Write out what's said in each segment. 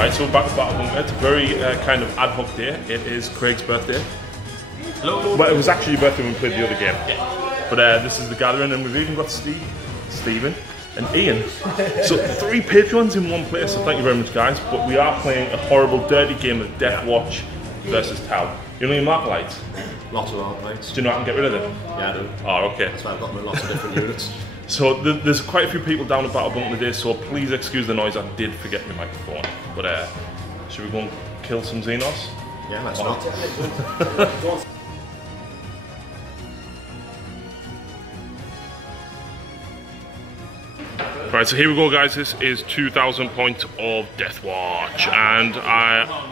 Right, so back to Battle Bunker. It's a very kind of ad hoc day. It is Craig's birthday. Hello. Well, it was actually your birthday when we played the other game. Yeah. But this is the gathering, and we've even got Stephen, and Ian. So 3 Patreons in one place, so thank you very much, guys. But we are playing a horrible, dirty game of Deathwatch Vs Tau. You know your mark lights? Lots of mark lights. Do you know how to get rid of them? Yeah, I do. Oh, okay. That's why I've got them in lots of different units. So there's quite a few people down at Battle Bunker today, so please excuse the noise. I did forget my microphone. But should we go and kill some Xenos? Yeah, let's not. Right, so here we go, guys. This is 2,000 points of Deathwatch, and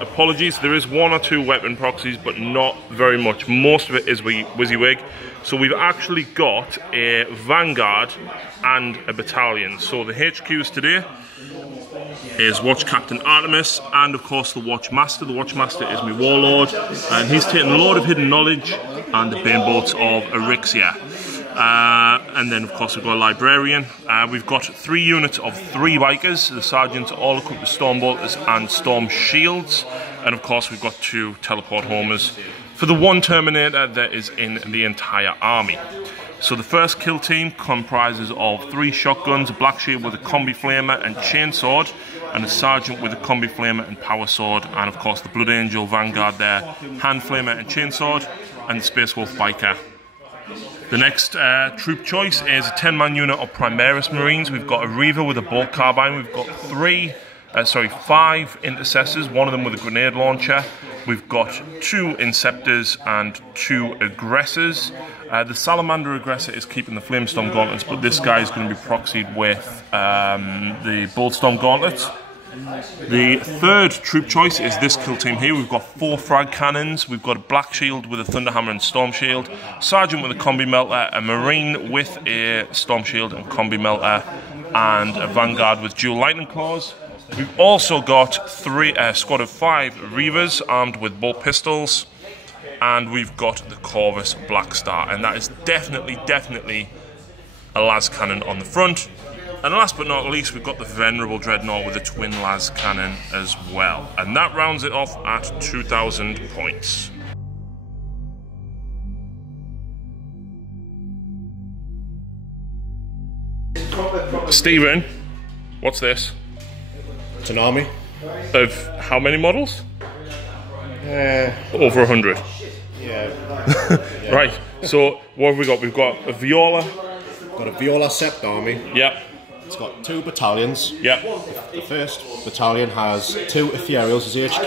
apologies, there is 1 or 2 weapon proxies, but not very much. Most of it is WYSIWYG. So we've actually got a Vanguard and a battalion. So the HQs today is Watch Captain Artemis and of course the Watch Master. The Watch Master is my Warlord, and he's taken a load of hidden knowledge and the Baneboats of Erixia. And then of course we've got a Librarian. We've got 3 units of 3 Vikers. The Sergeants are all equipped with Storm Bolters and Storm Shields. And of course we've got 2 Teleport Homers for the 1 Terminator that is in the entire army. So the first kill team comprises of 3 shotguns, a Black Shield with a Combi Flamer and Chainsword, and a Sergeant with a Combi Flamer and Power Sword, and of course the Blood Angel Vanguard there, Hand Flamer and Chainsword, and the Space Wolf Biker. The next troop choice is a 10-man unit of Primaris Marines. We've got a Reaver with a bolt carbine. We've got 5 Intercessors, one of them with a grenade launcher. We've got 2 Inceptors and 2 Aggressors. The Salamander Aggressor is keeping the Flamestorm Gauntlets, but this guy is going to be proxied with the Boltstorm Gauntlets. The third troop choice is this kill team here. We've got 4 frag cannons. We've got a Black Shield with a Thunderhammer and Storm Shield, Sergeant with a Combi Melter, a Marine with a Storm Shield and Combi Melter, and a Vanguard with dual Lightning Claws. We've also got a squad of 5 Reavers armed with bolt pistols, and we've got the Corvus Black Star, and that is definitely a las cannon on the front. And last but not least, we've got the Venerable Dreadnought with a twin las cannon as well. And that rounds it off at 2,000 points. Stephen, what's this? It's an army. Of how many models? Over 100. Yeah. Right, so what have we got? We've got a Viola. Got a Viola Sept army. Yep. It's got 2 battalions. Yep. The first battalion has 2 Ethereals as HQ.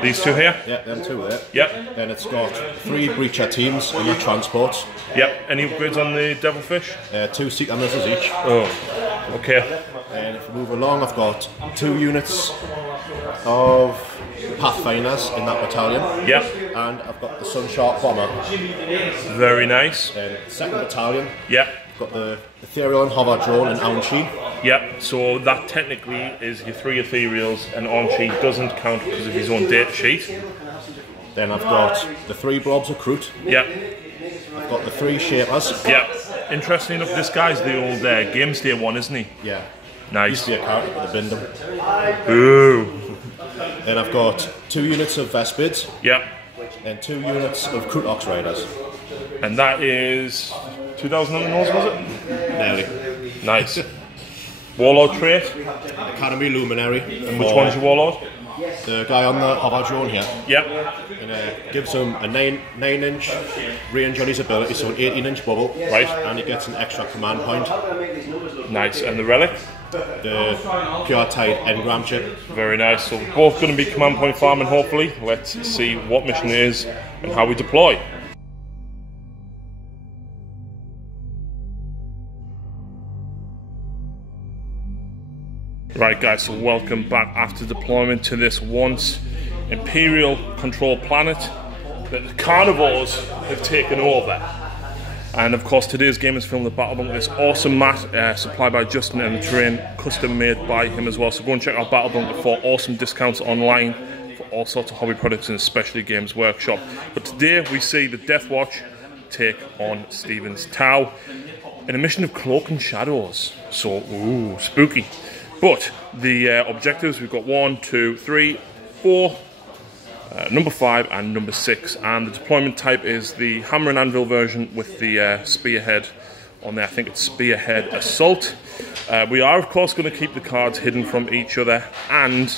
These 2 here? Yeah, them 2 there. Yep. Then it's got 3 Breacher teams and their transports. Yep. Any upgrades on the Devilfish? 2 Seeker missiles each. Oh, okay. And if we move along, I've got 2 units of Pathfinders in that battalion. Yep. And I've got the Sunshark Bomber. Very nice. Then second battalion. Yep. Got the Ethereal and Hover Drone and Aunchi. Yep, so that technically is your 3 Ethereals, and Aunchi doesn't count because of his own data sheet. Then I've got the 3 Blobs of Crute. Yep. I've got the 3 Shapers. Yep. Interesting enough, this guy's the old Games Day one, isn't he? Yeah. Nice. Used to be a character, but they binned him. Ooh. Then I've got 2 units of Vespids. Yep. And 2 units of Crute Ox Riders. And that is 2,000 on the nose, was it? Nearly. Nice. Warlord trait. Academy Luminary. And which one's your Warlord? The guy on the Hover Drone here. Yep. And gives him a 9-inch range on his ability, so an 18-inch bubble. Right. And he gets an extra command point. Nice. And the relic? The Pure Tide Engram chip. Very nice. So we're both going to be command point farming, hopefully. Let's see what mission it is and how we deploy. Right guys, so welcome back after deployment to this once Imperial controlled planet that the carnivores have taken over. And of course today's game is filmed at Battle Bunker, this awesome mat supplied by Justin and the terrain, custom made by him as well. So go and check out Battle Bunker for awesome discounts online for all sorts of hobby products and especially Games Workshop. But today we see the Deathwatch take on Stephen's Tau in a mission of Cloak and Shadows. So, ooh, spooky. But the objectives, we've got 1, 2, 3, 4, number 5 and number 6, and the deployment type is the hammer and anvil version with the spearhead on there. I think it's spearhead assault. We are of course going to keep the cards hidden from each other, and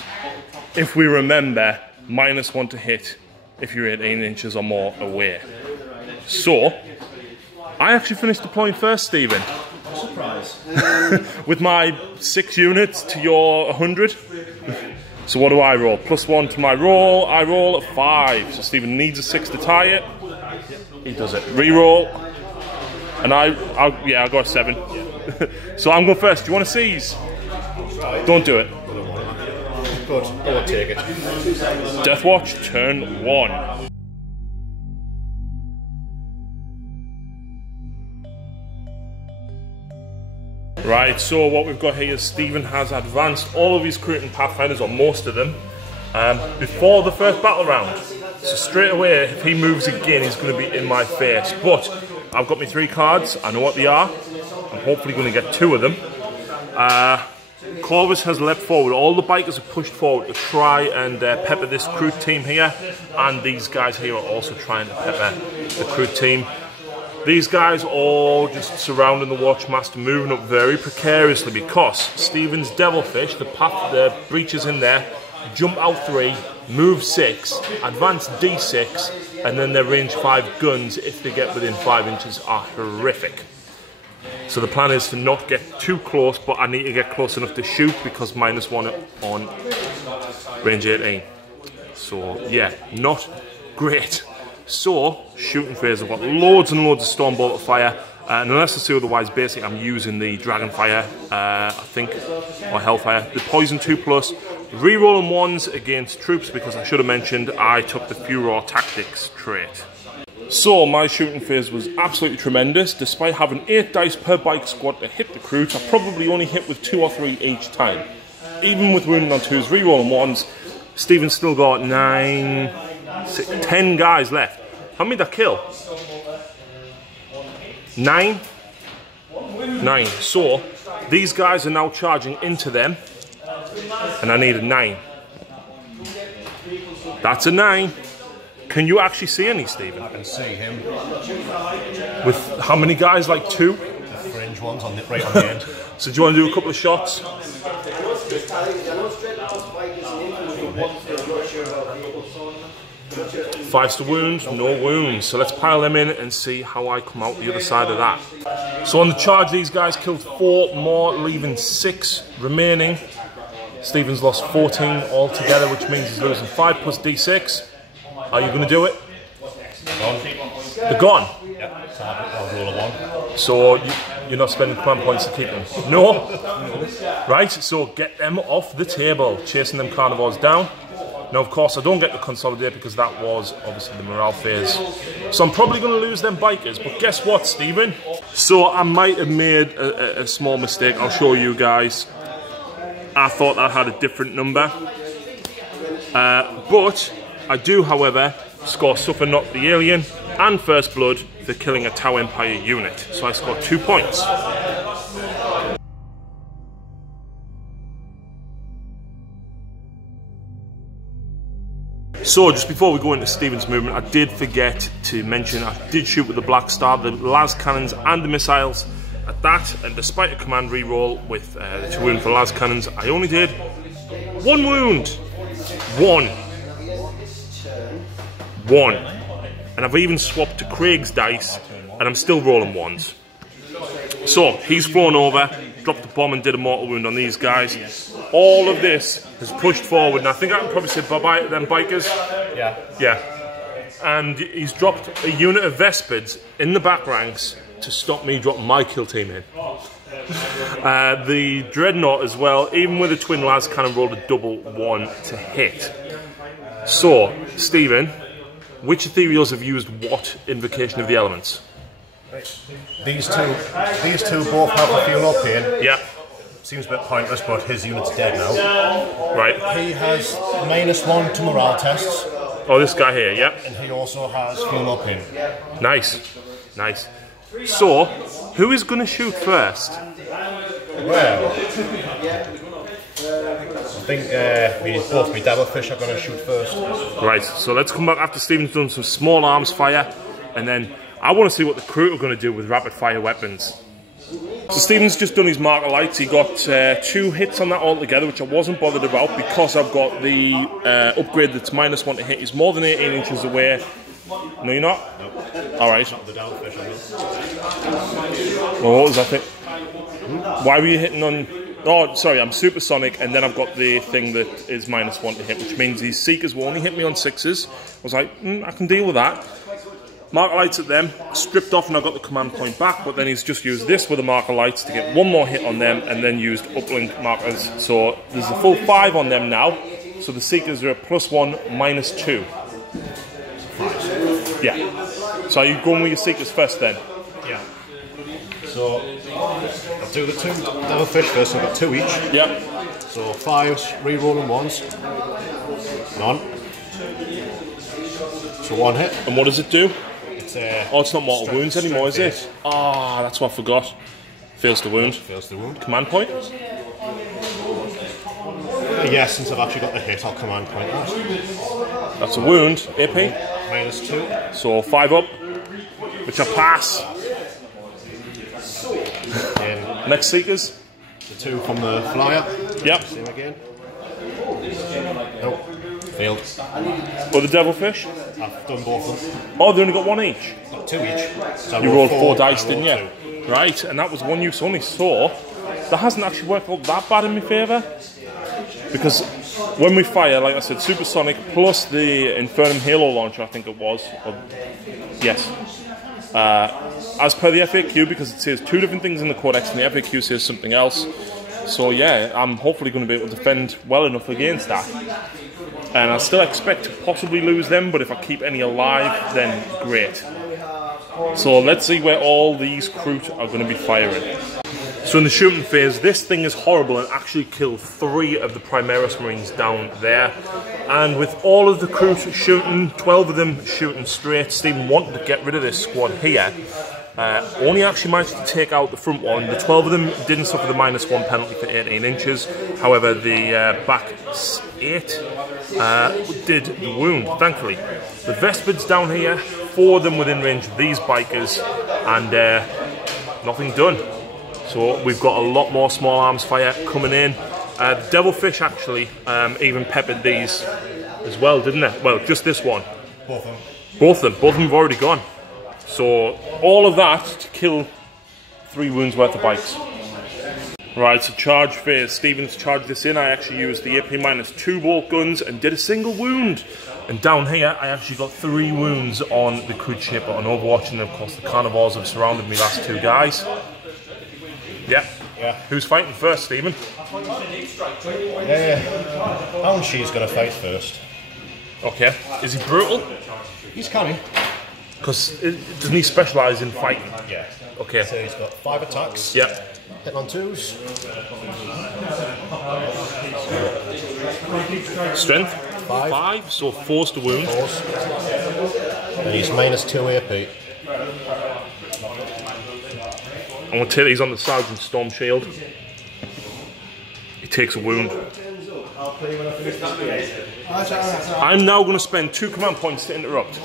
if we remember, -1 to hit if you're 18 inches or more away. So I actually finished deploying first, Stephen. Surprise. With my 6 units to your 100. So what do I roll? +1 to my roll. I roll a 5. So Stephen needs a 6 to tie it. He does it. Reroll. And I got a 7. So I'm going first. Do you want to seize? Don't do it. Good. I won't take it. Deathwatch, turn 1. Right, so what we've got here is Stephen has advanced all of his Cretan Pathfinders, or most of them, before the first battle round. So straight away, if he moves again, he's going to be in my face. But I've got my 3 cards, I know what they are. I'm hopefully going to get 2 of them. Clovis has leapt forward. All the bikers have pushed forward to try and pepper this crew team here. And these guys here are also trying to pepper the crew team. These guys all just surrounding the Watchmaster, moving up very precariously because Stephen's Devilfish, the breaches in there, jump out 3, move 6, advance D6, and then their range 5 guns, if they get within 5 inches, are horrific. So the plan is to not get too close, but I need to get close enough to shoot because -1 on range 18. So yeah, not great. So, shooting phase, I've got loads and loads of Stormbolt fire, and unless I say otherwise, basically I'm using the Dragonfire, I think, or Hellfire. The Poison 2+, rerolling 1s against troops, because I should have mentioned I took the Furor Tactics trait. So, my shooting phase was absolutely tremendous. Despite having 8 dice per bike squad to hit the crew, I probably only hit with 2 or 3 each time. Even with wounding on 2s, rerolling 1s, Stephen's still got 9, 6, 10 guys left. How many did I kill? 9? 9. So, these guys are now charging into them, and I need a 9. That's a 9. Can you actually see any, Stephen? I can see him. With how many guys? Like 2? The fringe ones on the, right on the end. So do you want to do a couple of shots? 5s to wound, no wounds. So let's pile them in and see how I come out the other side of that. So on the charge, these guys killed 4 more, leaving 6 remaining. Stephen's lost 14 altogether, which means he's losing 5 plus D6. Are you going to do it? They're gone. Yeah, so I'll roll a 1. So you're not spending command points to keep them? No. Right, so get them off the table. Chasing them carnivores down. Now, of course, I don't get to consolidate because that was obviously the morale phase. So I'm probably going to lose them bikers. But guess what, Stephen? So I might have made a small mistake. I'll show you guys. I thought I had a different number. But I do, however, score Suffer Not the Alien and First Blood for killing a Tau Empire unit. So I scored 2 points. So, just before we go into Stephen's movement, I did forget to mention I did shoot with the Black Star, the las cannons and the missiles at that, and despite a command reroll with the 2 wound for las cannons, I only did 1 wound. 1. And I've even swapped to Craig's dice, and I'm still rolling 1s. So, he's flown over, dropped the bomb and did a mortal wound on these guys. All of this has pushed forward, and I think I can probably say bye-bye to them bikers. Yeah. Yeah. And he's dropped a unit of Vespids in the back ranks to stop me dropping my kill team in. The Dreadnought as well, even with a twin las cannon, rolled a double 1 to hit. So, Stephen, which ethereals have used what Invocation of the Elements? These two both have a fuel up here. Yeah. Seems a bit pointless, but his unit's dead now. Right. He has -1 to morale tests. Oh, this guy here, yeah. And he also has fuel up in. Nice. Nice. So, who is going to shoot first? Well, think both my Devilfish are going to shoot first. Right, so let's come back after Stephen's done some small arms fire, and then I want to see what the crew are going to do with rapid fire weapons. So Stephen's just done his marker lights. He got 2 hits on that altogether, which I wasn't bothered about because I've got the upgrade that's -1 to hit. He's more than 18 inches away. No, you're not? No. Alright. The Devilfish, I Well, what was that thing? Why were you hitting on... Oh, sorry, I'm supersonic, and then I've got the thing that is -1 to hit, which means these Seekers will only hit me on 6s. I was like, I can deal with that. Marker lights at them, stripped off, and I got the command point back, but then he's just used this with the marker lights to get 1 more hit on them, and then used uplink markers. So there's a full 5 on them now, so the Seekers are a +1, -2. Yeah. So are you going with your Seekers first then? Yeah. So I'll do the 2 Devilfish first, I've got 2 each. Yep. So 5s, re-rolling 1s. None. So 1 hit. And what does it do? It's, oh, it's not mortal wounds anymore, is it? Ah, that's what I forgot. Fails to wound. Fails to wound. Command point? Yes, since I've actually got the hit, I'll command point that. That's a wound. AP? -2. So 5 up, which I pass. Then Next Seekers? the 2 from the flyer. Yep. Same again. Nope. Failed. Or the Devilfish? I've done both of them. Oh, they only got 1 each. Got 2 each. So I You rolled 4 4 dice, didn't you? 2. Right, and that was 1 use only. So that hasn't actually worked out that bad in my favour. Because when we fire, like I said, supersonic plus the Infernum Halo launcher, I think it was. Or, yes. As per the FAQ, because it says 2 different things in the Codex and the FAQ says something else. So yeah, I'm hopefully going to be able to defend well enough against that. And I still expect to possibly lose them, but if I keep any alive, then great. So let's see where all these crew are going to be firing. So in the shooting phase, this thing is horrible and actually killed 3 of the Primaris Marines down there. And with all of the crew shooting, 12 of them shooting straight, Stephen wanted to get rid of this squad here. Only actually managed to take out the front one. The 12 of them didn't suffer the -1 penalty for 18 inches. However, the back 8 did the wound, thankfully. The Vespids down here, 4 of them within range of these bikers, and nothing done. So we've got a lot more small arms fire coming in. The Devilfish actually even peppered these as well, didn't they? Well, just this one. Both of them. Both of them have already gone. So all of that to kill 3 wounds worth of bikes. Right, so charge phase. Stephen's charged this in. I actually used the AP -2 bolt guns and did a single wound. And down here, I actually got 3 wounds on the Crude Shaper on Overwatch, and of course the Carnivores have surrounded me last 2 guys. Yeah. Who's fighting first, Stephen? Hownshe's going to fight first. Okay. Is he brutal? He's canny. Because doesn't he specialise in fighting? Yeah. Okay. So he's got 5 attacks. Yep. Hit on 2s. Strength? 5. 5, so forced to wound. And he's -2 AP. I'm going to take these on the Sergeant Storm Shield. He takes a wound. I'm now going to spend 2 command points to interrupt.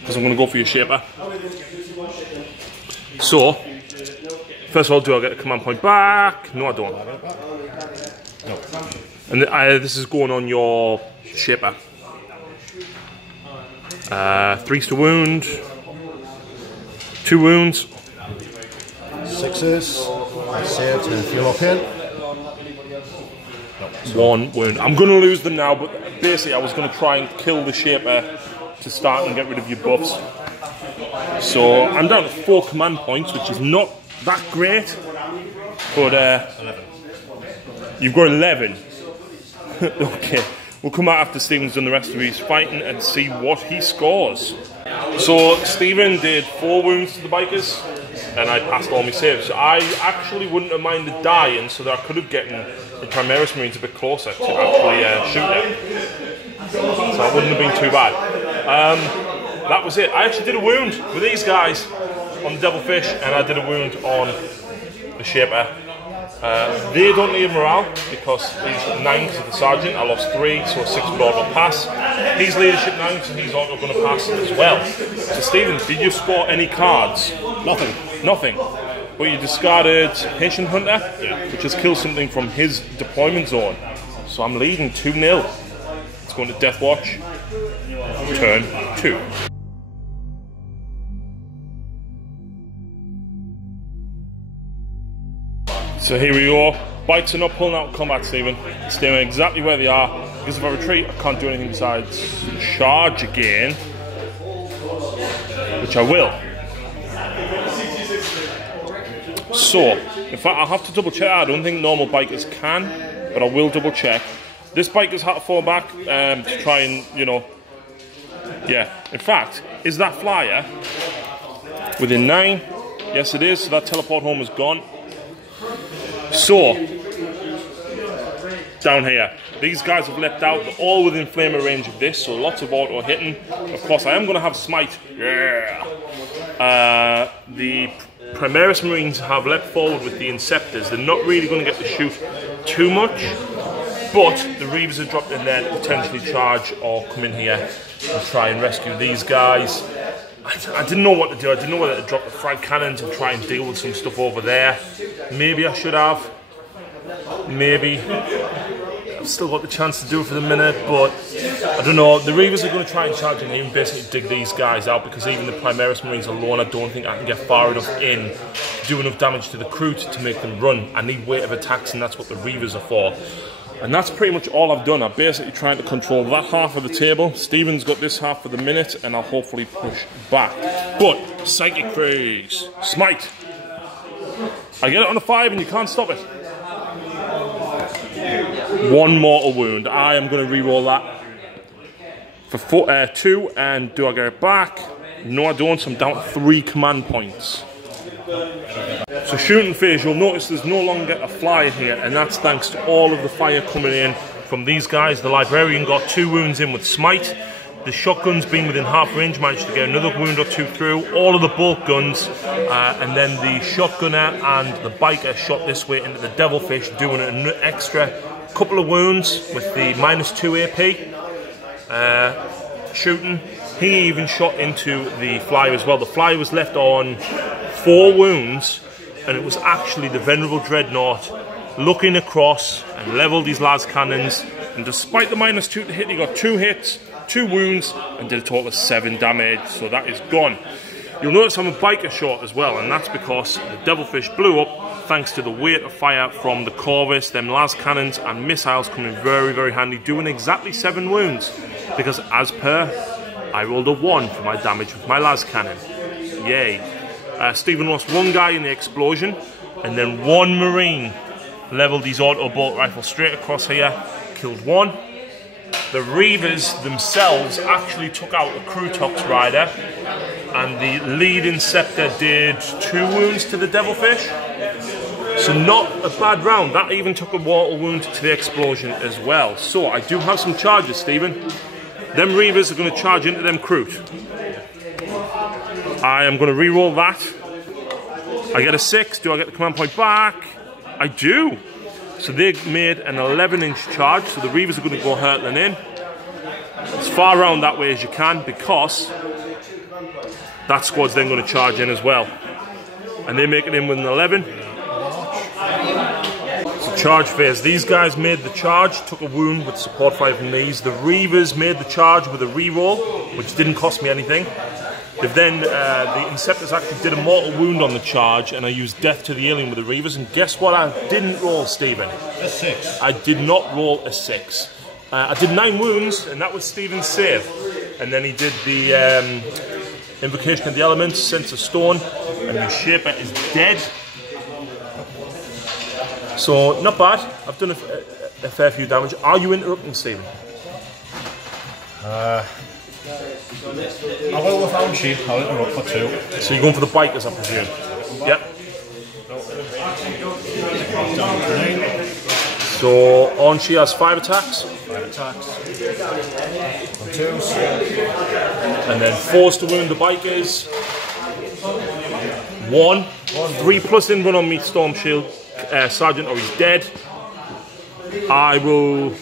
Because I'm going to go for your Shaper. So, first of all, do I get a command point back? No, I don't. No. And this is going on your Shaper. 3's to wound. 2 wounds. 6s. I saved and fuel up in. 1 wound. I'm going to lose them now, but basically I was going to try and kill the Shaper to start and get rid of your buffs. So I'm down to 4 command points, which is not that great, but 11. You've got 11. Okay, we'll come out after Stephen's done the rest of his fighting and see what he scores. So Stephen did 4 wounds to the bikers, and I passed all my saves. I actually wouldn't have minded dying, so that I could have gotten the Primaris Marines a bit closer to actually shoot them. So that wouldn't have been too bad. That was it. I actually did a wound with these guys on the Devilfish, and I did a wound on the Shaper. They don't need morale because he's 9 because of the sergeant. I lost 3, so 6 would auto pass. He's leadership 9, so he's auto going to pass as well. So Stephen, did you score any cards? Nothing. Nothing. But you discarded Patient Hunter, yeah, which has killed something from his deployment zone. So I'm leading 2-0. It's going to Deathwatch. Turn 2. So here we go. Bikes are not pulling out of combat, Stephen. Staying exactly where they are. Because if I retreat, I can't do anything besides charge again. Which I will. So, in fact, I'll have to double check. I don't think normal bikers can, but I will double check. This biker's had to fall back to try and, you know, yeah. In fact, is that flyer within 9? Yes, it is. So that teleport home is gone. So, down here, these guys have leapt out. They're all within flamer range of this, so lots of auto hitting. Of course, I am going to have smite. Yeah. The Primaris Marines have leapt forward with the Inceptors. They're not really going to get to shoot too much, but the Reavers have dropped in there to potentially charge or come in here and try and rescue these guys. I didn't know what to do. I didn't know whether to drop the frag cannons and try and deal with some stuff over there. Maybe I should have. Maybe. I've still got the chance to do it for the minute, but I don't know. The Reavers are going to try and charge in here and basically dig these guys out, because even the Primaris Marines alone, I don't think I can get far enough in to do enough damage to the crew to make them run. I need weight of attacks, and that's what the Reavers are for. And that's pretty much all I've done. I'm basically trying to control that half of the table. Stephen's got this half for the minute, and I'll hopefully push back. But, Psychic Phase, Smite. I get it on a 5 and you can't stop it. 1 mortal wound. I am going to re-roll that for 2, and do I get it back? No, I don't, so I'm down to 3 command points. So shooting phase, you'll notice there's no longer a flyer here, and that's thanks to all of the fire coming in from these guys. The Librarian got 2 wounds in with Smite. The shotguns being within half range managed to get another wound or 2 through. All of the bolt guns, and then the shotgunner and the biker shot this way into the Devilfish, doing an extra couple of wounds with the -2 AP shooting. He even shot into the flyer as well. The flyer was left on 4 wounds, and it was actually the Venerable Dreadnought looking across and leveled these las cannons, and despite the -2 to hit, he got 2 hits, 2 wounds, and did a total of 7 damage, so that is gone. You'll notice I'm a biker short as well, and that's because the Devilfish blew up thanks to the weight of fire from the Corvus, them las cannons and missiles coming very, very handy, doing exactly 7 wounds, because as per, I rolled a 1 for my damage with my las cannon. Yay. Stephen lost 1 guy in the explosion, and then 1 Marine leveled his auto bolt rifle straight across here, killed 1. The Reavers themselves actually took out a Crutox rider, and the lead Inceptor did 2 wounds to the Devilfish. So not a bad round. That even took a mortal wound to the explosion as well. So I do have some charges, Stephen. Them Reavers are going to charge into them Crute. I am going to re-roll that. I get a 6. Do I get the command point back? I do. So they made an 11-inch charge. So the Reavers are going to go hurtling in. As far around that way as you can, because that squad's then going to charge in as well. And they make it in with an 11. So charge phase. These guys made the charge, took a wound with support fire from these. The Reavers made the charge with a re-roll, which didn't cost me anything. They've then, the Inceptors actually did a mortal wound on the charge, and I used Death to the Alien with the Reavers, and guess what I didn't roll, Stephen? A 6. I did not roll a 6. I did 9 wounds, and that was Stephen's save. And then he did the Invocation of the Elements, Sense of Stone, and the Shaper is dead. So, not bad. I've done a fair few damage. Are you interrupting, Stephen? I will with Army. I'll interrupt for 2. So you're going for the bikers, I presume? Yep. So Archie has 5 attacks. 5 attacks. 2s. And then 4's to wound the bikers. 1. 3 plus in run on me, Storm Shield. sergeant or he's dead, I will...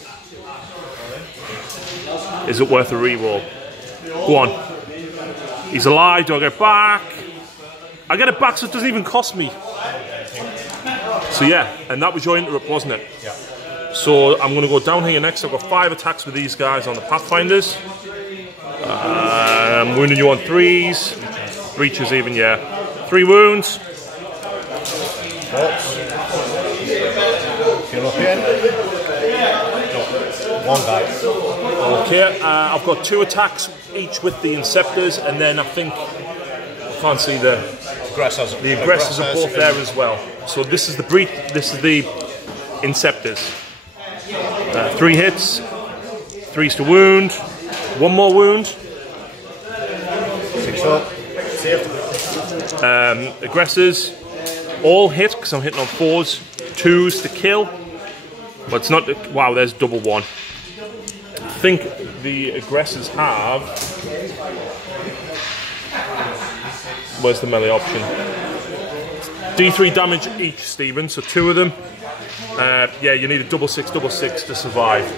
Is it worth a reroll? Go on. He's alive, do I get it back? I get it back so it doesn't even cost me. So yeah, and that was your interrupt, wasn't it? Yeah. So I'm going to go down here next. I've got 5 attacks with these guys on the Pathfinders. I'm wounding you on 3s. Breaches even, yeah. 3 wounds. You're up here. No, 1 guy. Okay, I've got 2 attacks each with the Inceptors, and then I think I can't see the aggressors. The aggressors are both there as well. So this is the breach. This is the Inceptors. 3 hits, 3s to wound, 1 more wound. 6 up. Aggressors all hit because I'm hitting on 4s, 2s to kill. But it's not. Wow, there's double 1. I think the aggressors have. Where's the melee option? D3 damage each, Stephen. So 2 of them. Yeah, you need a double 6 to survive.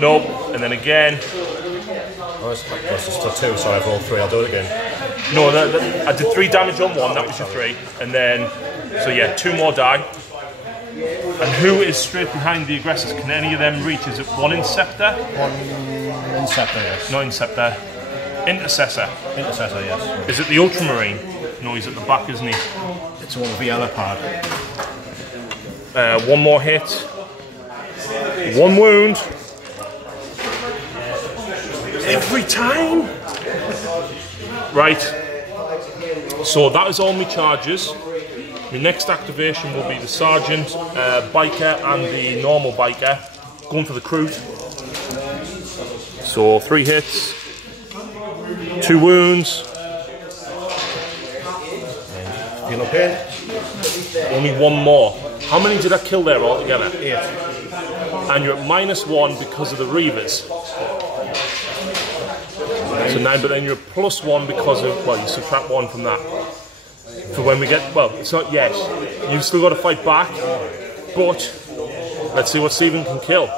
Nope. And then again. Oh, it's still 2. Sorry, I've rolled 3. I'll do it again. No, I did 3 damage on 1. That was your 3. And then, so yeah, 2 more die. And who is straight behind the aggressors? Can any of them reach? Is it 1 Inceptor? 1 Inceptor, yes. No Inceptor. Intercessor. Intercessor, yes. Is it the Ultramarine? No, he's at the back, isn't he? It's one of the yellow part. 1 more hit. 1 wound. Every time? Right. So that is all my charges. My next activation will be the Sergeant, Biker and the normal Biker. Going for the Crute. So 3 hits. 2 wounds. Feel okay? Only 1 more. How many did I kill there altogether? 8. And you're at -1 because of the Reavers. So 9, but then you're at +1 because of, well, you subtract 1 from that. For when we get, well, it's not yet. You've still got to fight back, but let's see what Stephen can kill.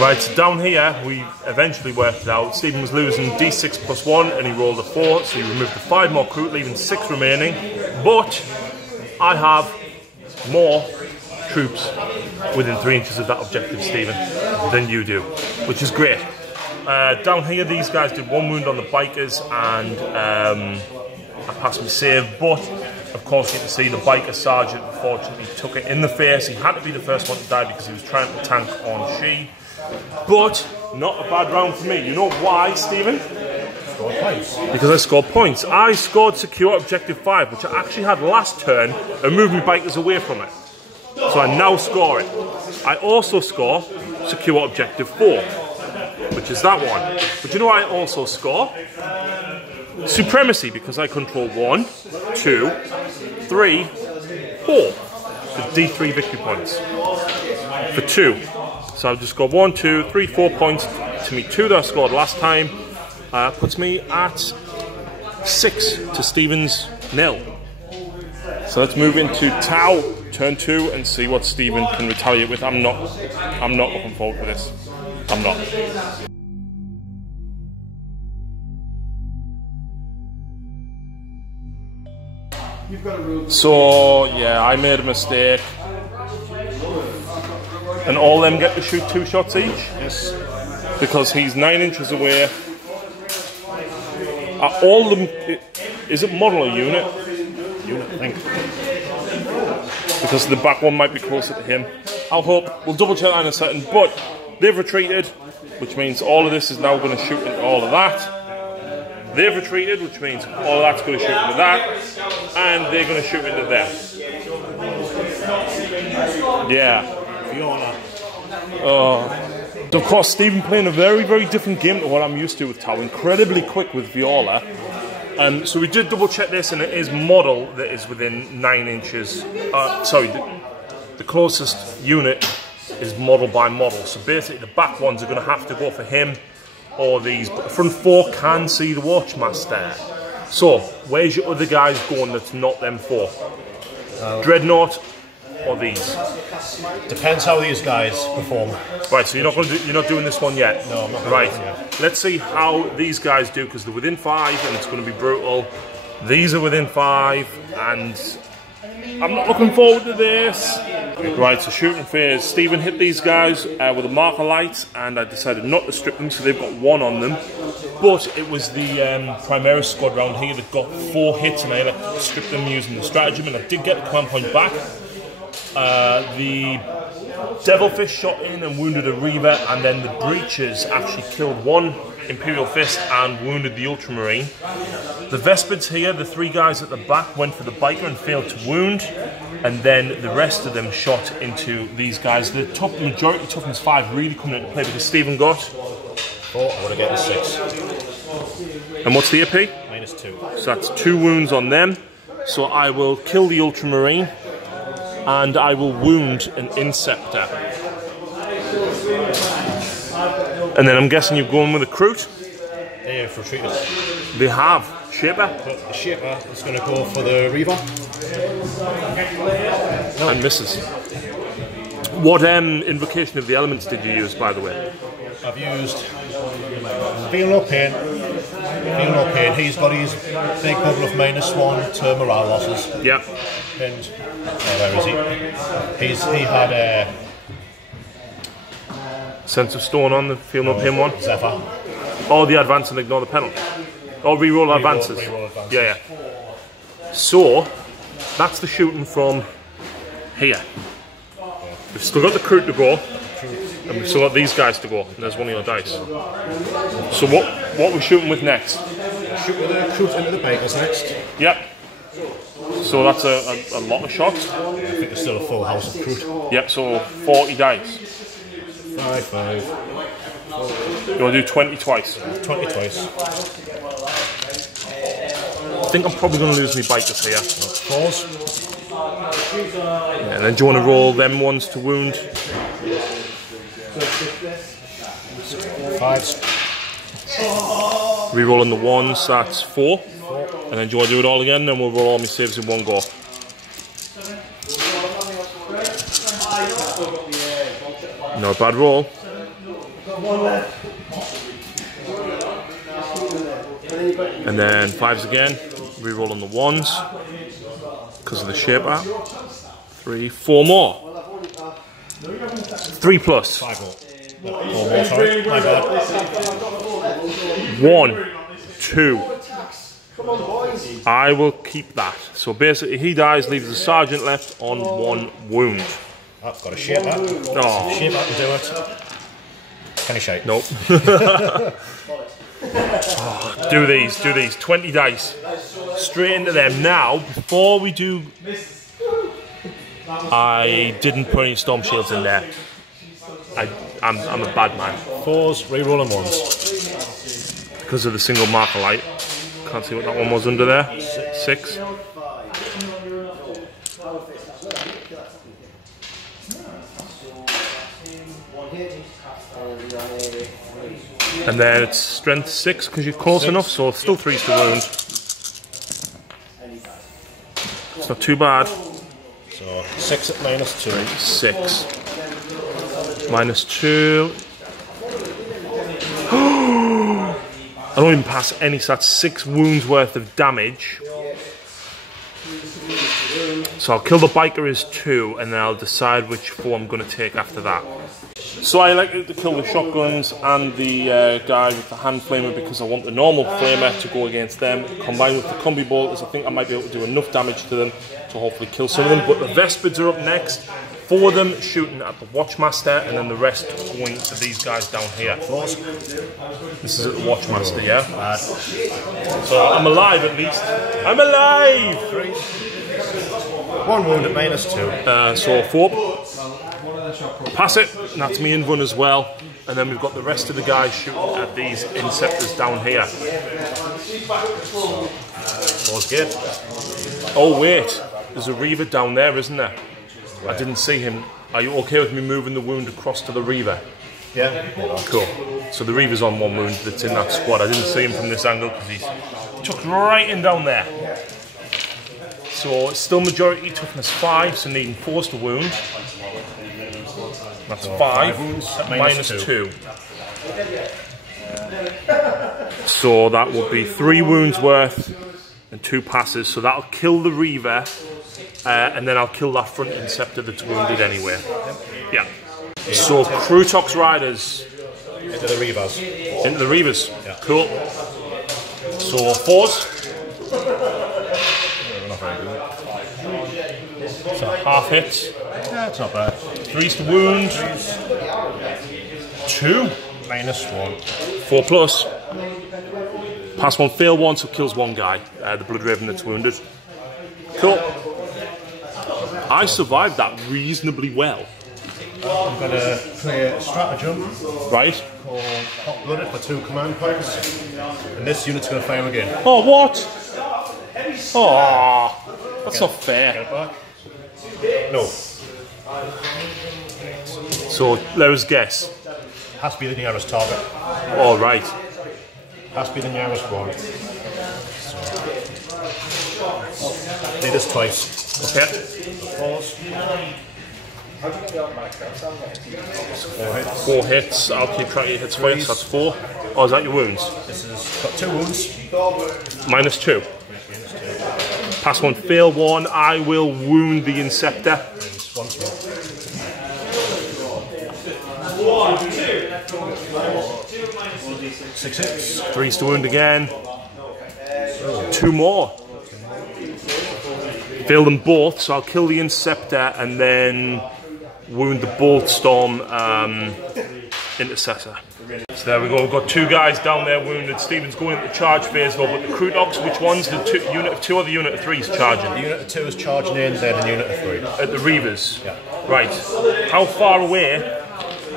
Right, so down here, we eventually worked it out. Stephen was losing D6 +1, and he rolled a 4, so he removed the 5 more Crute, leaving 6 remaining. But I have more troops within 3 inches of that objective, Stephen, than you do, which is great. Down here, these guys did 1 wound on the Bikers, and I passed my save, but of course you can see the Biker Sergeant unfortunately took it in the face. He had to be the first one to die because he was trying to tank on She. But not a bad round for me. You know why, Stephen? Scored points. Because I scored points. I scored secure objective 5, which I actually had last turn, and moved my Bikers away from it. So I now score it. I also score secure objective 4, which is that one. But you know what I also score? Supremacy, because I control 1, 2, 3, 4. So D3 victory points. For 2. So I've just got 1, 2, 3, 4 points to me 2 that I scored last time. Puts me at 6 to Stephen's 0. So let's move into Tau, turn 2, and see what Stephen can retaliate with. I'm not looking forward to this. I'm not. So yeah, I made a mistake. And all them get to shoot 2 shots each? Yes. Because he's 9 inches away. Are all them... Is it model or unit? Unit, I think. Because the back one might be closer to him. I'll hope. We'll double check that in a second. But they've retreated, which means all of this is now going to shoot into all of that. They've retreated, which means all of that's going to shoot into that. And they're going to shoot into them. Yeah. So of course, Stephen playing a very, very different game to what I'm used to with Tau. Incredibly quick with Viola. So we did double check this, and it is model that is within 9 inches. Sorry, the closest unit is model by model. So basically, the back ones are going to have to go for him or these. But the front 4 can see the Watchmaster. So where's your other guys going that's not them 4? Dreadnought, or these? Depends how these guys perform. Right, so you're not doing this one yet? No, I'm not. Right, let's see how these guys do, because they're within 5 and it's going to be brutal. These are within 5 and I'm not looking forward to this. Right, so shooting phase. Stephen hit these guys with a marker light, and I decided not to strip them, so they've got 1 on them. But it was the Primaris squad round here that got 4 hits, and I had to strip them using the stratagem, and I did get the command point back. The Devilfish shot in and wounded a Reaver, and then the Breaches actually killed 1 Imperial Fist and wounded the Ultramarine. The Vespids here, the 3 guys at the back, went for the Biker and failed to wound, and then the rest of them shot into these guys. The majority toughness 5 really coming into play because Stephen got 4. I would have gotten 6. And what's the AP? -2. So that's 2 wounds on them. So I will kill the Ultramarine and I will wound an Inceptor. And then I'm guessing you're going with a Crute? They have retreated. They have. Shaper? But the Shaper is going to go for the Reaver. No. And misses. What invocation of the elements did you use, by the way? I've used Feel No Pain. Feel No Pain. He's got his big bubble of -1 to morale losses. Yep. And where is he? He had a Sense of Stone on the Feel No Pain one. Zephyr. Oh, the advance and ignore the penalty. Oh, reroll advances. Reroll advances. Yeah. So that's the shooting from here. We've still got the Crute to go, and we've still got these guys to go. And there's one of your dice. So what we're shooting with next? Shoot with the Crute into the Bikers next. Yep. So that's a lot of shots. I think there's still a full house of Crute. Yep. So 40 dice. 5. You want to do 20 twice? 20 twice. I think I'm probably going to lose my Bikers here. 4s. Yeah, and then do you want to roll them ones to wound? 5s. Rerolling the 1s, that's 4. And then do you want to do it all again? Then we'll roll all my saves in one go. Not a bad roll. And then 5s again. Reroll on the 1s because of the Shaper. 3, 4 more. 3 plus. 5 more. 4 more, sorry. My bad. 1, 2. I will keep that. So basically, he dies, leaves the sergeant left on 1 wound. I've got a Shaper. Oh. Shaper can do it. Can he shake? Nope. Oh, do these. 20 dice. Straight into them. Now, before we do... I didn't put any Storm Shields in there. I'm a bad man. 4s, rerolling 1s. Because of the single marker light. Can't see what that one was under there. 6. And then it's strength 6 because you're close enough, so still 3s to wound. It's not too bad. So 6 at -2. 6. -2. I don't even pass any, so that's 6 wounds worth of damage. So I'll kill the Biker as 2, and then I'll decide which 4 I'm going to take after that. So I like to kill the shotguns and the guy with the hand flamer because I want the normal flamer to go against them. Combined with the combi bolters, I think I might be able to do enough damage to them to hopefully kill some of them. But the Vespids are up next. 4 of them shooting at the Watchmaster, and then the rest going to these guys down here. This is at the Watchmaster, yeah? So I'm alive at least. I'm alive! 1 wound at -2. So 4. Pass it, and that's me in run as well. And then we've got the rest of the guys shooting at these Inceptors down here. Pause game. Oh wait, there's a Reaver down there, isn't there? I didn't see him. Are you okay with me moving the wound across to the Reaver? Yeah. Cool. So the Reaver's on 1 wound that's in that squad. I didn't see him from this angle because he's tucked right in down there. So it's still majority toughness 5, so needing 4 to wound. That's so 5 wounds, minus 2. So that would be 3 wounds worth and 2 passes. So that'll kill the Reaver, and then I'll kill that front Inceptor that's wounded anyway. Yeah. So Crutox Riders. Into the Reavers. Into the Reavers. Yeah. Cool. So 4s. Not very good. So half hits. Yeah, it's not bad. 3s to wound. 2. Minus 1. 4 plus. Pass 1, fail 1, so kills 1 guy. The Blood Raven that's wounded. Cool. I survived that reasonably well. I'm going to play a stratagem. Right. Called Hot Blooded for 2 command points. And this unit's going to fire again. Oh, what? Oh, that's not fair. Get it back. No. So, let us guess. Has to be the nearest target. All right. Has to be the nearest one. So, do this twice. Okay. 4 hits. I'll keep track of your hits for you. So that's 4. Oh, is that your wounds? This has got 2 wounds. Minus 2. Pass 1, fail 1. I will wound the Inceptor. Once more. 6 hits. 3s to wound again. 2 more. Fail them both, so I'll kill the Inceptor and then wound the Boltstorm Intercessor. So there we go, we've got 2 guys down there wounded. Stephen's going into the charge phase though, but the Crutox, which one's the unit of 2 or the unit of 3 is charging? The unit of 2 is charging in, then the unit of 3. At the Reavers? Yeah. Right. How far away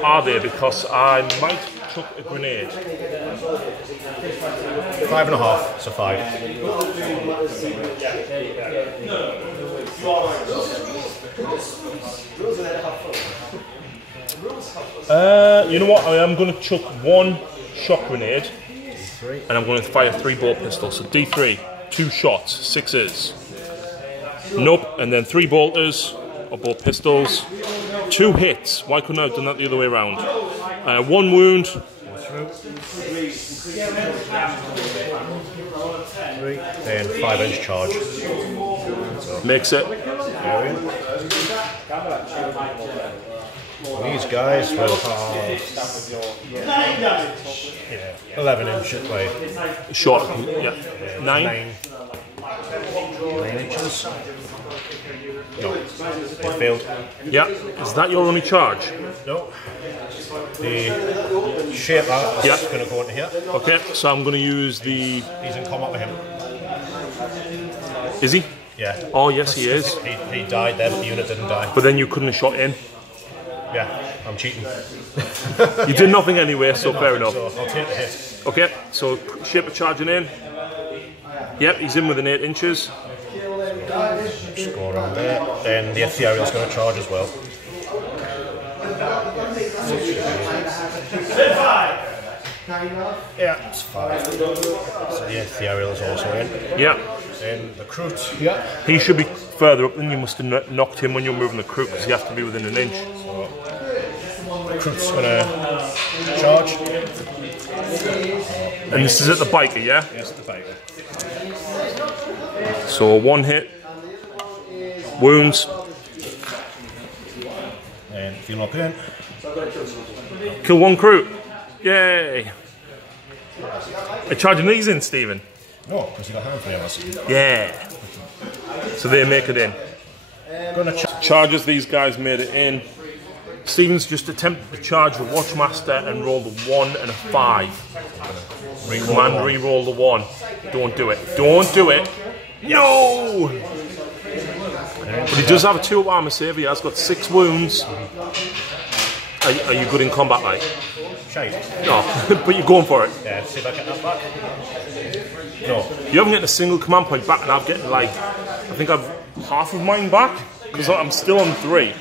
are they? Because I might chuck a grenade. 5.5, so 5. You know what? I am going to chuck 1 shock grenade, D3. And I'm going to fire 3 bolt pistols. So D3, 2 shots, 6s. Nope, and then 3 bolters or bolt pistols, 2 hits. Why couldn't I have done that the other way around? 1 wound. 3, then 5-inch charge. Makes it. These guys will have 11-inch away. Short, yeah. 9 inches. No, they failed. Yeah. Is that your only charge? No. The shape that is going to go into here. Okay, so I'm going to use the... He's in combat with him. Is he? Yeah. Oh, yes, he is. He died there, but the unit didn't die. But then you couldn't have shot in. Yeah, I'm cheating. You did nothing anyway, so fair enough. So I'll take the hit. Okay, so shape of charging in. Yep, he's in within 8 inches. Just go around there. Then the ethereal's going to charge as well. Yeah, it's 5. So the ethereal is also in. Yeah. Then the Crute. Yeah. He should be further up than you must have knocked him when you're moving the Crute, because you have to be within 1 inch. So the Crute's going to charge. And this is at the biker, yeah? Yes, the biker. So 1 hit. Wounds. And feel up in. Kill 1 Crute. Yay. Are charging these in, Stephen? No, because you got hand frames. Yeah. So they make it in. Charges, these guys made it in. Stephen's just attempted to charge the Watchmaster and roll the 1 and a 5. Command re-roll the 1. Don't do it. Don't do it. No! But he does have a 2 armor save. He has got 6 wounds. Are you good in combat, like? Shite. No, but you're going for it. Yeah, see if I get that back. No. You haven't getting a single command point back, and I'm getting like, I think I've half of mine back, because I'm still on 3.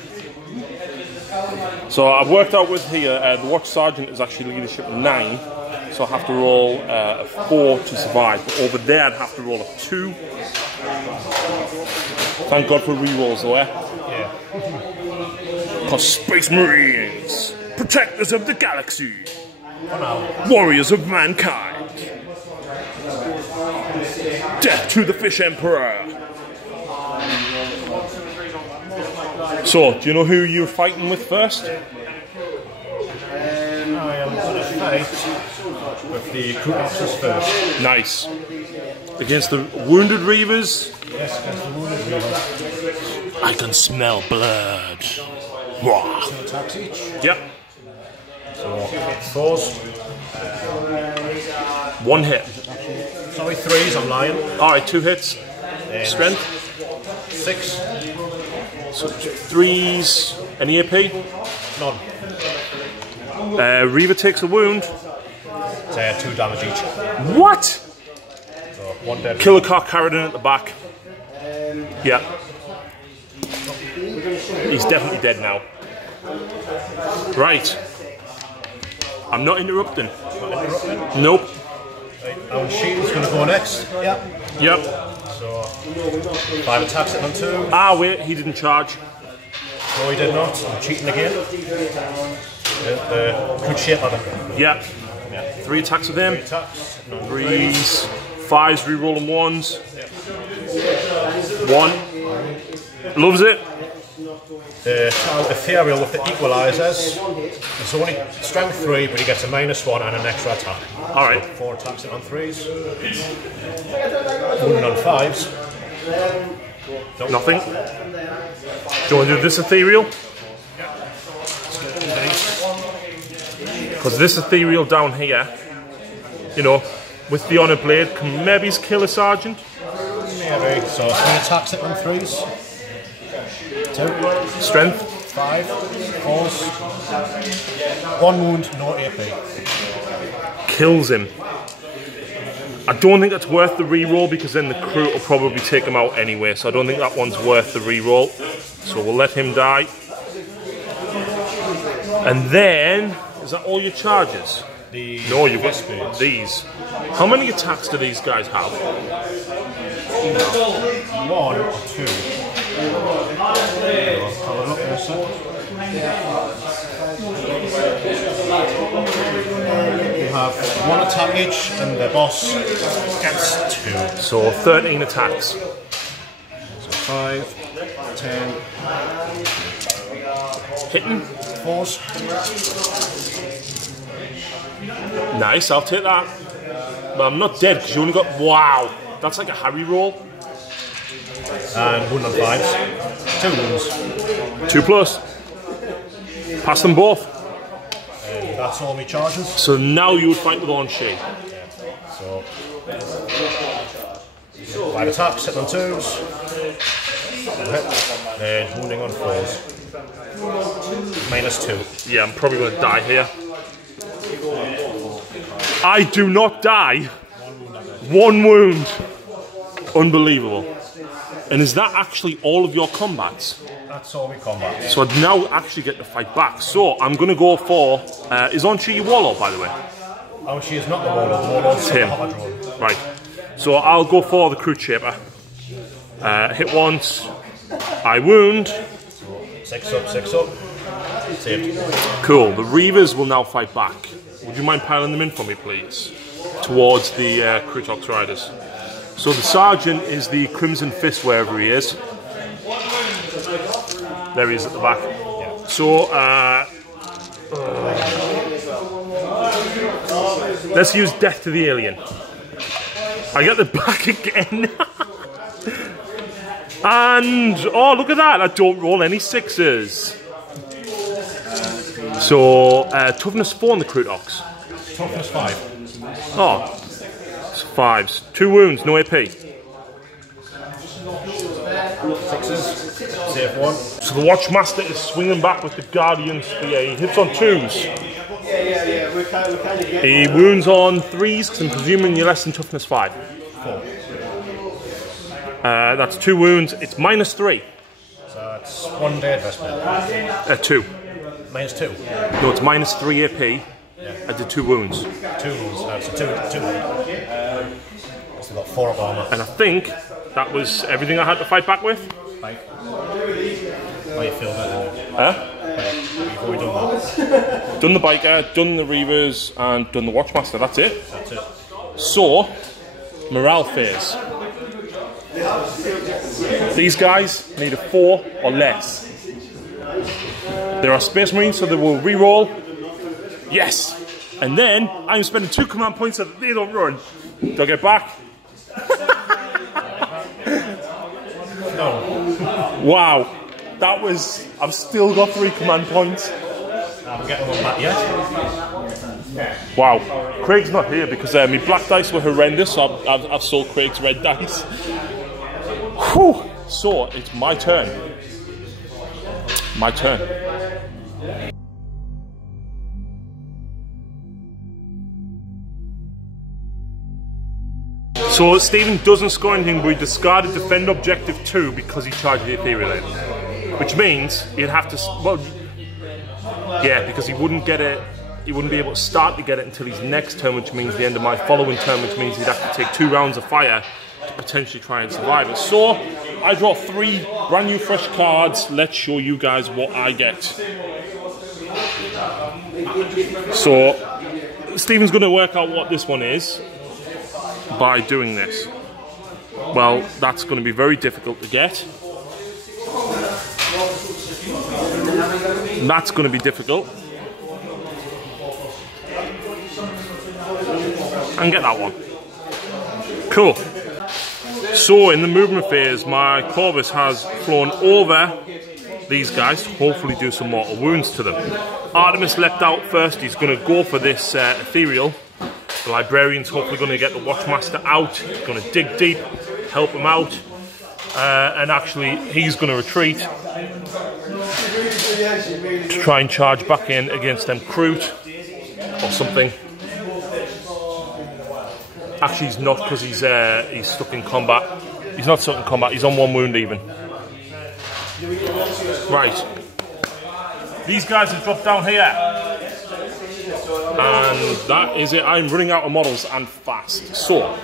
So I've worked out with here, the Watch Sergeant is actually leadership 9, so I have to roll a 4 to survive, but over there I'd have to roll a 2. Thank God for rerolls though, eh? Yeah. Because Space Marines, protectors of the galaxy, For now. warriors of mankind. Death to the Fish Emperor. So, do you know who you're fighting with first? I am going to fight with the crew officers first. Nice. Against the Wounded Reavers. Yes, against the wounded reavers. I can smell blood. Wah. 2 attacks each. Yep. So, 4s. 1 hit. Sorry, 3s, I'm lying. Alright, 2 hits. And Strength. 6. So 3s. Any AP? None. Reaver takes a wound. 2 damage each. What? So, 1 dead. Killer car Carradine at the back. Yeah. He's definitely dead now. Right. I'm not interrupting. Nope. Right, our shield's going to go next. Yeah. Yep. So, 5 attacks it on 2. Ah, wait, he didn't charge. No, he did not. I'm cheating again. The good shape of it. Yeah. 3 attacks with him. 3 attacks. 3s. 5s, rerolling 1s. 1. Loves it. The ethereal with the equalisers. It's only strength 3, but he gets a -1 and an extra attack. Alright. So 4 attacks it on 3s. 1 on 5s. Nope. Nothing. Do you want to do this ethereal? Because this ethereal down here, you know, with the Honor Blade, can maybe kill a sergeant. Maybe. So 3 attacks it on 3s. 2. Strength. 5. 4s. 1 wound, no AP. Kills him. I don't think that's worth the reroll because then the crew will probably take him out anyway, so I don't think that one's worth the reroll. So we'll let him die. And then, is that all your charges? No, you've got these. How many attacks do these guys have? 1 or 2. Have a look there, sir. You have 1 attack each, and the boss gets 2. So 13 attacks. So 5, 10, Hitting. 4s. Nice, I'll take that. But I'm not dead because you only got. Wow, that's like a Harry roll. And 1 on 5s. 2 wounds. 2 plus. Pass them both. And that's all my charges. So now you would fight with Anshi. So 5 attacks, hit on 2s. Then wounding on 4s. -2. Yeah, I'm probably going to die here. I do not die. 1 wound. Unbelievable. And is that actually all of your combats? That's all we combat. So I now actually get to fight back. So I'm going to go for... is Anshi your warlord, by the way? Oh, she is not the warlord. The warlord's Tim. the drone. Right. So I'll go for the crew shaper. Hit once. I wound. 6 up, 6 up. Saved. Cool. The Reavers will now fight back. Would you mind piling them in for me, please? Towards the Crutox Riders. So the Sergeant is the Crimson Fist, wherever he is. There he is at the back. Yeah. So, let's use Death to the Alien. I get the back again. And, oh, look at that. I don't roll any 6s. So, toughness 4 on the Crutox. Toughness 5. Oh, it's 5s. 2 wounds, no AP. 6s. Save 1. So the Watchmaster is swinging back with the Guardian Spear. He hits on 2s. He wounds on 3s, because I'm presuming you're less than toughness 5. 4. That's 2 wounds. It's -3. So that's 1 dead investment. 2. -2. No, it's -3 AP. I did 2 wounds. 2 wounds. No, so 2. So we've got 4 up armor. And I think that was everything I had to fight back with. Bike. How you feel about it? Huh? You've already done that. Done the biker, done the reavers, and done the watchmaster. That's it. That's it. So, morale phase. These guys need a 4 or less. There are Space Marines, so they will re-roll. Yes! And then, I'm spending 2 command points so that they don't run. Do I get back? No. Wow. That was... I've still got 3 command points. I'm getting one back yet. Wow. Craig's not here because my black dice were horrendous, so I've sold Craig's red dice. Whew. So, it's my turn. My turn. So Stephen doesn't score anything, but he discarded defend objective 2 because he charged the ethereal in. Which means he'd have to, well, yeah, because he wouldn't get it, he wouldn't be able to start to get it until his next turn, which means the end of my following turn, which means he'd have to take 2 rounds of fire to potentially try and survive it. So I draw 3 brand new fresh cards. Let's show you guys what I get. So Stephen's going to work out what this one is by doing this. Well, that's going to be very difficult to get. That's going to be difficult. And get that one. Cool. So in the movement phase, my Corvus has flown over these guys to hopefully do some mortal wounds to them. Artemis leapt out first. He's going to go for this ethereal. The Librarian's hopefully going to get the Watchmaster out. He's going to dig deep, help him out. And actually, he's going to retreat to try and charge back in against them Kroot or something. Actually, he's not, because he's stuck in combat. He's not stuck in combat. He's on 1 wound even. Right. These guys have dropped down here. And that is it. I'm running out of models and fast. So,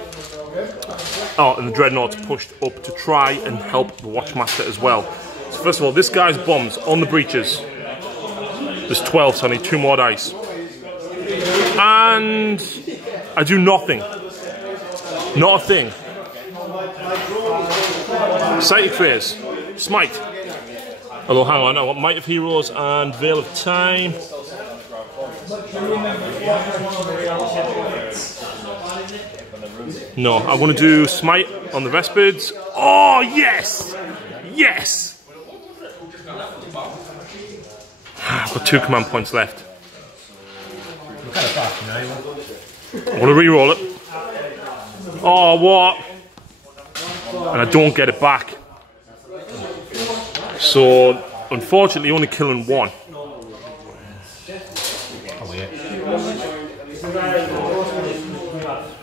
oh, and the Dreadnought's pushed up to try and help the Watchmaster as well. So first of all, this guy's bombs on the breaches. There's 12, so I need 2 more dice. And I do nothing. Not a thing. Psychic Phase. Smite. Although, hang on, I want Might of Heroes and Veil of Time. No, I want to do Smite on the Vespids. Oh, yes! Yes! I've got 2 command points left. I want to re-roll it. Oh, what? And I don't get it back. So, unfortunately, only killing 1.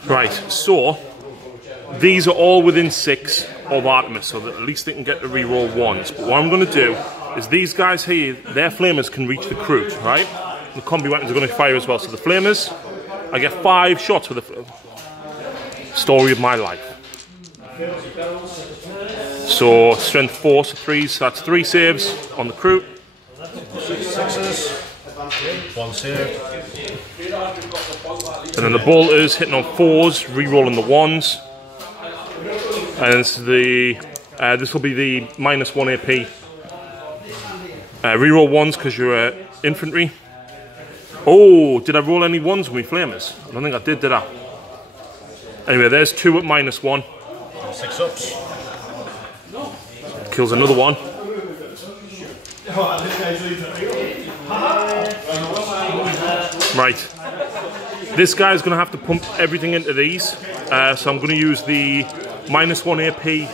Right, so these are all within 6 of Artemis, so that at least they can get to re-roll 1s. But what I'm going to do is these guys here, their flamers can reach the Kroot, right? The combi weapons are going to fire as well. So the flamers, I get 5 shots with the story of my life. So strength 4, so 3s, so that's 3 saves on the Kroot. 6s, 1 save. And then the bolters hitting on 4s, re-rolling the 1s. And it's the this will be the -1 AP. Re-roll 1s because you're infantry. Oh, did I roll any 1s with me flamers? I don't think I did I? Anyway, there's 2 at -1. 6 ups. Kills another 1. Right. This guy's going to have to pump everything into these. So I'm going to use the -1 AP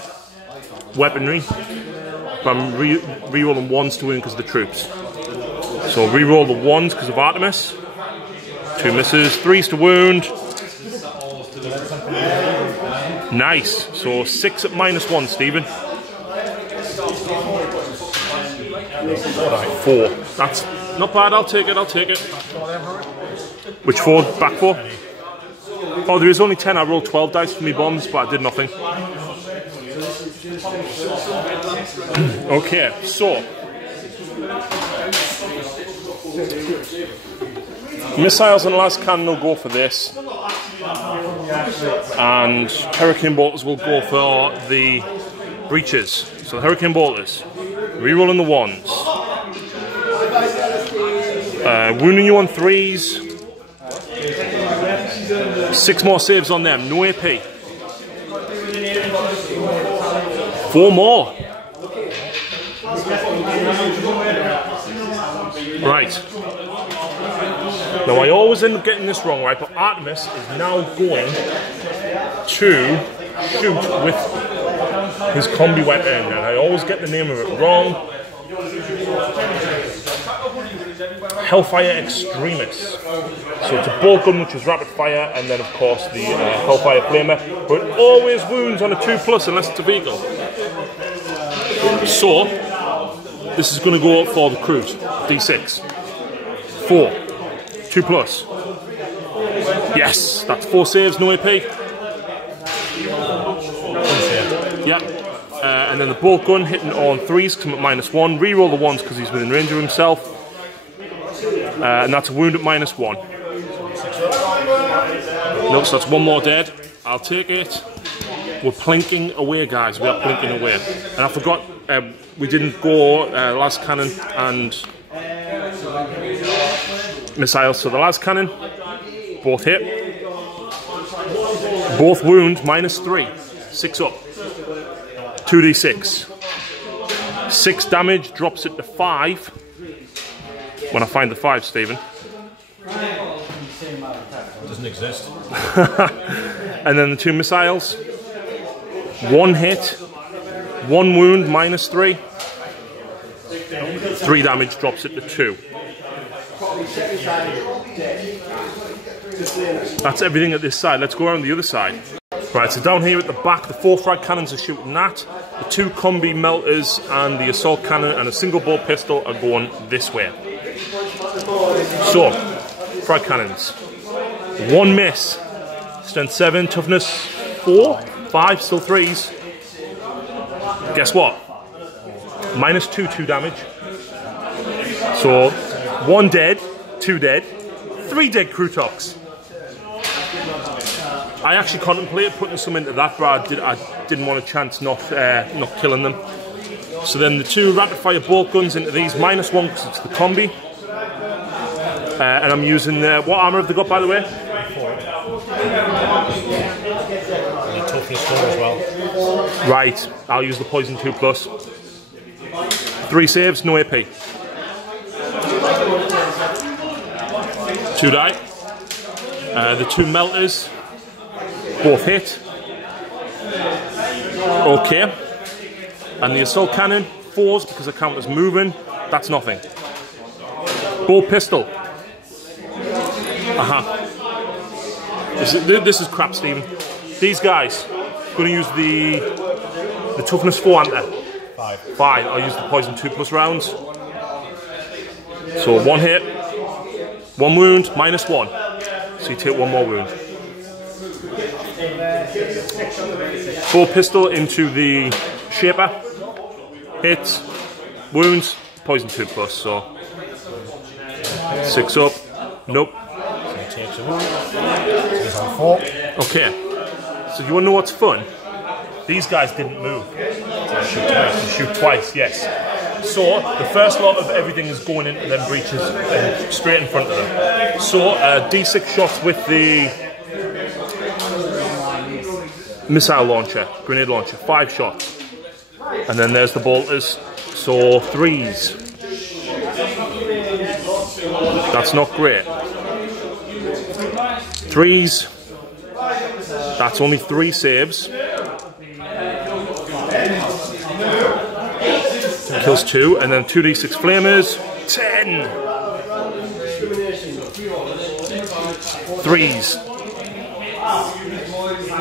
weaponry. But I'm re-rolling 1s to win because of the troops. So re-roll the 1s because of Artemis. 2 misses, 3s to wound. Nice. So 6 at -1, Stephen. 4. That's not bad. I'll take it. I'll take it. Which 4? Back 4? Oh, there is only 10. I rolled 12 dice for me bombs, but I did nothing. Okay, so missiles and las cannon will go for this, and hurricane bolters will go for the breaches. So the hurricane bolters, rerolling the ones, wounding you on 3s, 6 more saves on them, no AP. 4 more. Right. Now I always end up getting this wrong, right? But Artemis is now going to shoot with his combi weapon, and I always get the name of it wrong. Hellfire Extremis. So it's a bolt gun which is rapid fire, and then of course the Hellfire Flamer, but it always wounds on a 2+ unless it's a vehicle. So this is going to go for the cruise. D6. 4. 2+. Yes, that's 4 saves, no AP. Yeah. And then the bolt gun hitting on 3s, come at -1. Reroll the 1s because he's within range of himself. And that's a wound at -1. No, so that's 1 more dead. I'll take it. We're plinking away, guys. We are plinking away. And I forgot, we didn't go las cannon and missiles. So the las cannon, both hit. Both wound, -3. 6 up. 2d6. 6 damage, drops it to 5. When I find the 5, Stephen. Doesn't exist. And then the 2 missiles. 1 hit. 1 wound, -3. 3 damage, drops it to 2. That's everything at this side. Let's go around the other side. Right, so down here at the back, the 4 frag cannons are shooting that. The 2 combi melters and the assault cannon and a single ball pistol are going this way. So, frag cannons. 1 miss. Strength 7, toughness 4, 5, still 3s. Guess what? -2, 2 damage. So, 1 dead, 2 dead, 3 dead crew tox. I actually contemplated putting some into that, but I didn't want a chance not killing them. So then the 2 rapid fire bolt guns into these, -1 because it's the combi. And I'm using what armor have they got, by the way? 4. And toughness 4 as well. Right, I'll use the poison 2+. 3 saves, no AP. 2 die. The 2 melters, both hit. Okay. And the assault cannon, 4s because I count as moving. That's nothing. Bolt pistol. This is crap, Stephen. These guys, going to use the toughness 4 anti. 5. 5. I'll use the poison 2+ rounds. So 1 hit, 1 wound, -1. So you take 1 more wound. Bolt pistol into the shaper. Hits, wounds, poison 2+. So 6 up. Nope. So he takes a wound. He's on 4. Okay. So you want to know what's fun? These guys didn't move. They shoot twice, yes. So the first lot of everything is going into them breaches and straight in front of them. So D6 shots with the missile launcher, grenade launcher, 5 shots. And then there's the bolters. So 3s. That's not great. 3s. That's only 3 saves. Kills 2, and then 2d6 flamers. 10. 3s.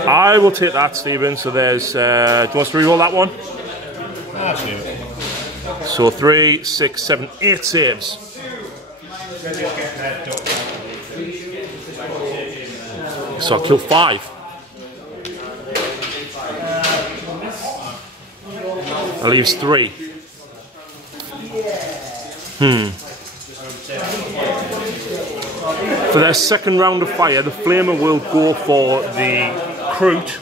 I will take that, Stephen. So there's. Do you want us to reroll that one? So 3, 6, 7, 8 saves. So I'll kill 5. That leaves 3. For their second round of fire, the Flamer will go for the Recruit,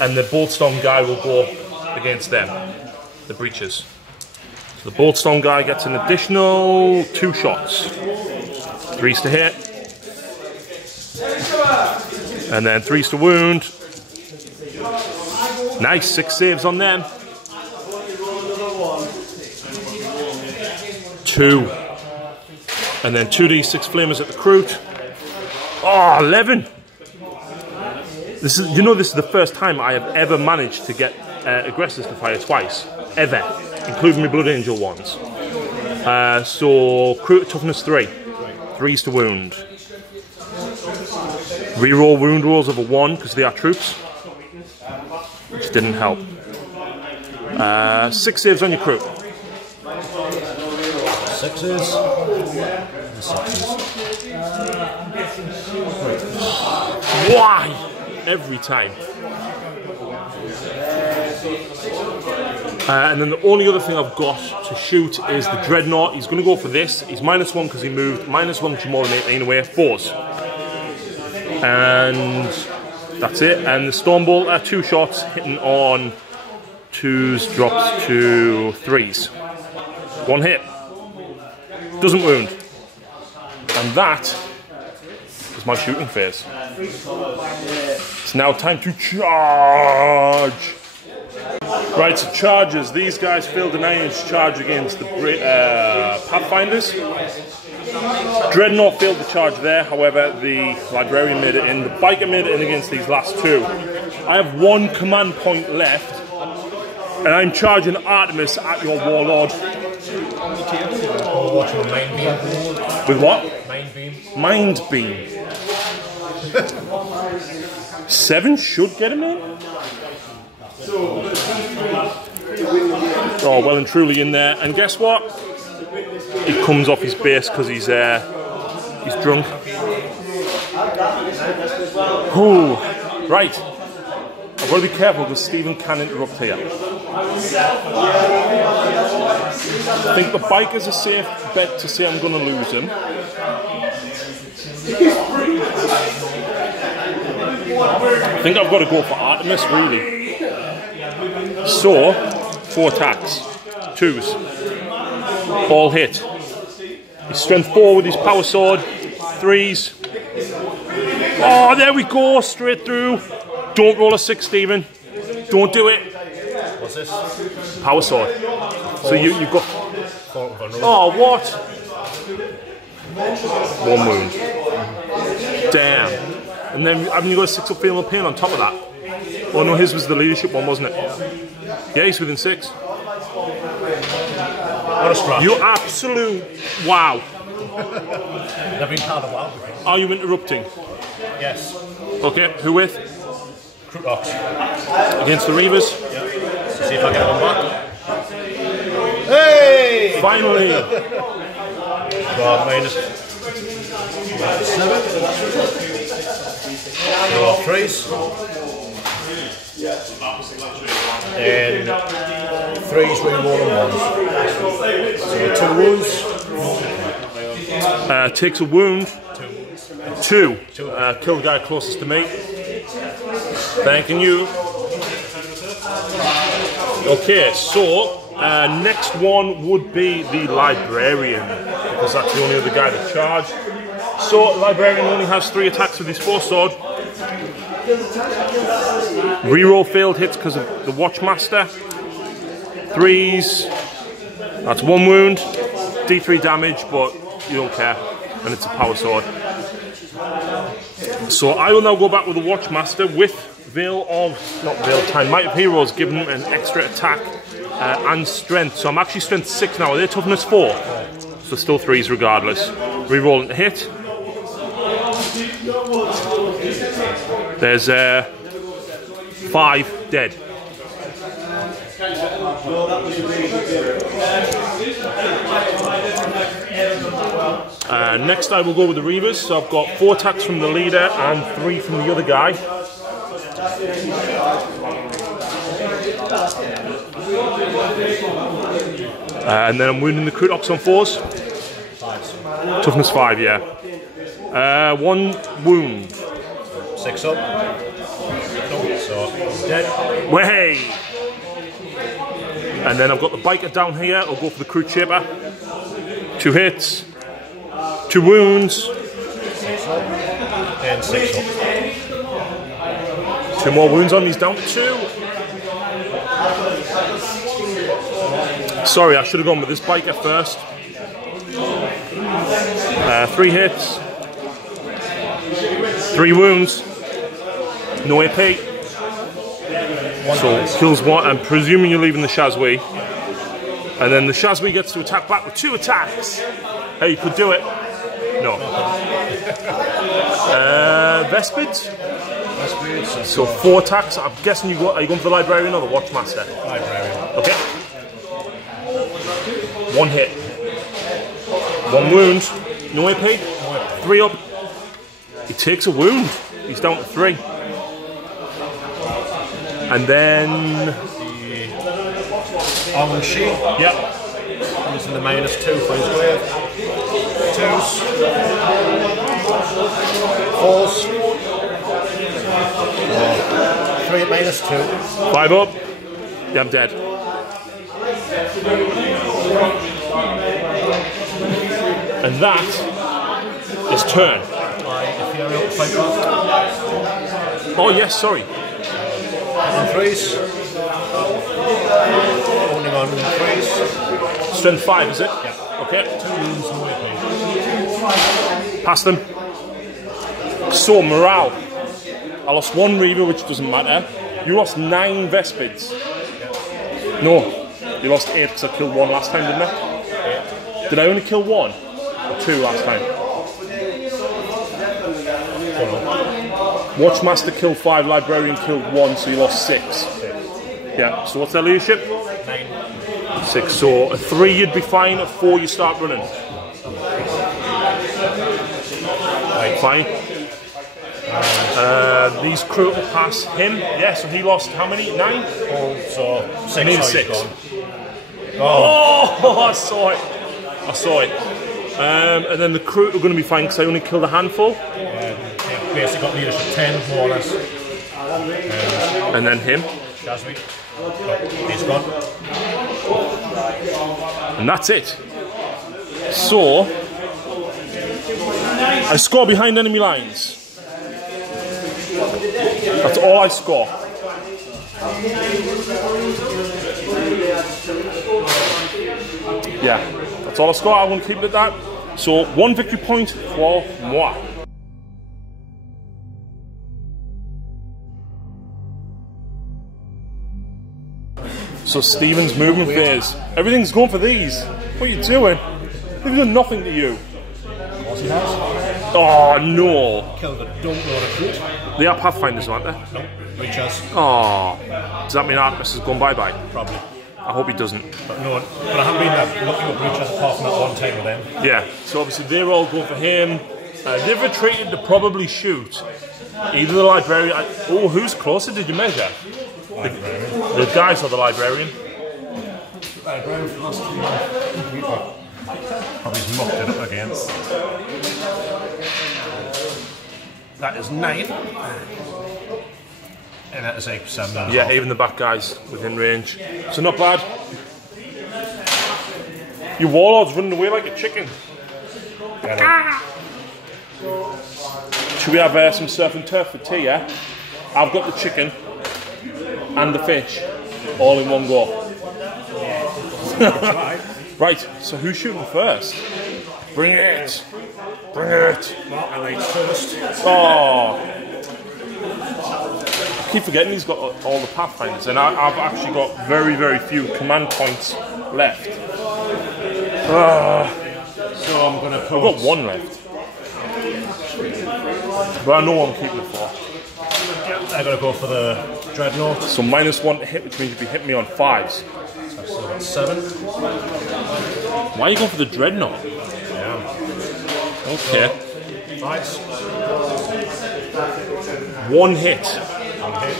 and the Boltstone guy will go against them, the Breaches. So the Boltstone guy gets an additional 2 shots. 3s to hit. And then 3s to wound. Nice, 6 saves on them. 2. And then 2d6 flamers at the Recruit. Oh, 11. This is, you know, this is the first time I have ever managed to get aggressors to fire twice, ever, including my Blood Angel ones. So Recruit toughness 3, 3s to wound. Reroll wound rolls over 1 because they are troops, which didn't help. 6 saves on your Recruit. 6s. Why? Every time. And then the only other thing I've got to shoot is the Dreadnought. He's going to go for this. He's -1 because he moved. -1 because you're more than 18 away. 4s. And that's it. And the Stormbolt are 2 shots, hitting on 2s, drops to 3s. 1 hit. Doesn't wound. And that is my shooting phase. It's now time to charge. Right, so charges. These guys failed a 9-inch charge against the Pathfinders. Dreadnought failed the charge there, however, the Librarian made it in. The Biker made it in against these last 2. I have 1 command point left, and I'm charging Artemis at your Warlord. With what? Mind Beam. Mind Beam. 7 should get him in. Oh, well and truly in there. And guess what? He comes off his base because he's drunk. Ooh. Right. I've got to be careful because Stephen can interrupt here. I think the Biker's a safe bet to say I'm going to lose him. I think I've got to go for Artemis, really. So, 4 attacks. 2s. All hit. He's strength 4 with his power sword. 3s. Oh, there we go. Straight through. Don't roll a 6, Stephen. Don't do it. What's this? Power sword. So you've got... Oh, what? 1 wound. Damn. And then haven't you got a 6-up Fatal Pain on top of that? Oh no, his was the leadership one, wasn't it? Yeah, he's within 6. What a scratch. You absolute... Wow. They've been part of WoW. Are you interrupting? Yes. Okay, who with? Crutox. Against the Reavers? Yep. So see if I get one back. Hey! Finally! God, minus 7. So 3s. And 3s reroll and 1s. So 2 wounds. Takes a wound. 2. Kill the guy closest to me. Thanking you. Okay, so next one would be the Librarian, because that's the only other guy to charge. So Librarian only has 3 attacks with his 4-sword. Reroll failed hits because of the Watchmaster. 3s. That's 1 wound. D3 damage, but you don't care, and it's a power sword. So I will now go back with the Watchmaster with Time Might of Heroes, giving him an extra attack and strength. So I'm actually strength 6 now. Are they toughness 4? So still 3s regardless. Rerolling to hit. There's 5 dead. Next I will go with the Reavers. So I've got 4 attacks from the leader and 3 from the other guy. And then I'm wounding the Crutox on 4s. 5s. Toughness 5, yeah. 1 wound. 6 up. So, dead. Way! And then I've got the biker down here. I'll go for the Crude Shaper. 2 hits. 2 wounds. 6 up. And 6 up. 2 more wounds on these, down to 2. Sorry, I should have gone with this biker first. 3 hits. 3 wounds. No AP. So kills 1, I'm presuming you're leaving the Shazwi. And then the Shazwi gets to attack back with 2 attacks. Hey, you could do it. No. Vespids? So 4 attacks. I'm guessing you are you going for the Librarian or the Watchmaster? Librarian. Okay. 1 hit. 1 wound. No AP. 3 up. He takes a wound. He's down to 3. And then Armor Shield. Yep. Using the -2 for his wave. 2s. 4s. 3 at -2. 5 up. Yeah, I'm dead. And that is turn. Oh yes, sorry. On 3s. Holding on 3s. Strength 5, is it? Yeah. Okay. 2 wounds, no AP. Pass them. So, morale. I lost 1 Reaver, which doesn't matter. You lost 9 Vespids. No, you lost 8 because I killed 1 last time, didn't I? Did I only kill 1? Or 2 last time? Watchmaster killed 5, Librarian killed 1, so you lost 6. Yeah, so what's their leadership? 9. 6, so a 3 you'd be fine, a 4 you start running. Right, fine. These crew will pass him. Yeah, so he lost how many? 9? Oh, so 6. Maybe 6. Gone. Oh, I saw it. I saw it. And then the crew are going to be fine because I only killed a handful. Basically got leadership 10, more or less. And then him. Shazwi. He's gone. And that's it. So, I score behind enemy lines. That's all I score. Yeah, that's all I score. I won't keep it at that. So, 1 victory point for moi. So Stephen's movement phase. Everything's going for these. What are you doing? They've done nothing to you. Oh no. Killed a dump load of fruit. They are Pathfinders, aren't they? No, Reachers. Oh. Does that mean Artemis has gone bye-bye? Probably. I hope he doesn't. But no, but I haven't been looking at Reachers apart from that one time with them. Yeah, so obviously they're all going for him. They've retreated to probably shoot. Either the Librarian... Oh, who's closer did you measure? The guys or the Librarian? Librarian for the last 2 months. Probably mucked it up against. That is 9. And that is 7. Yeah, even the back guys within range. So not bad. Your Warlord's running away like a chicken. Should we have some surf and turf for tea, yeah? I've got the chicken and the fish all in one go. Right, so who's shooting first? Bring it! Bring it! First. Oh! I keep forgetting he's got all the Pathfinders, and I've actually got very, very few command points left. So I'm going to put... I've got 1 left. But I know what I'm keeping it for. I'm going to go for the Dreadnought. So -1 to hit, which means you'd be hitting me on 5s. So I've still got 7. Why are you going for the Dreadnought? Yeah. Okay. So, 1 hit. 1 hit.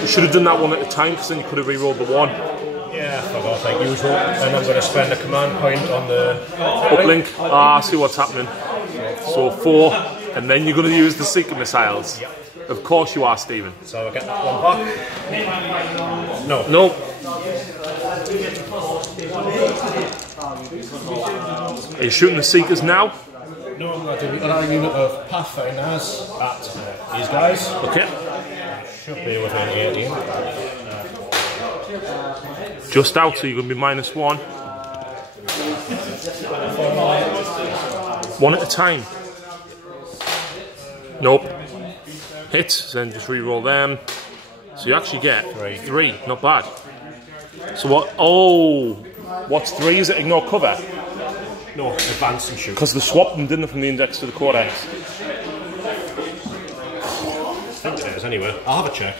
You should have done that one at a time, because then you could have re-rolled the 1. Yeah, I forgot like usual. And I'm going to spend a command point on the uplink. Ah, I see what's happening. So 4, and then you're going to use the seeker missiles. Yep. Of course you are, Stephen. So I get that one back. No. No. Are you shooting the seekers now? No, I'm going to do another unit of Pathfinders at these guys. Okay. Should be within 18. Just out, so you're going to be -1. 1 at a time. Nope. Hit, then just re-roll them. So you actually get 3. Not bad. So what? Oh, what's 3? Is it ignore cover? No, advance and shoot. Because they swapped them, didn't they, from the index to the codex? I think it is anyway. I'll have a check.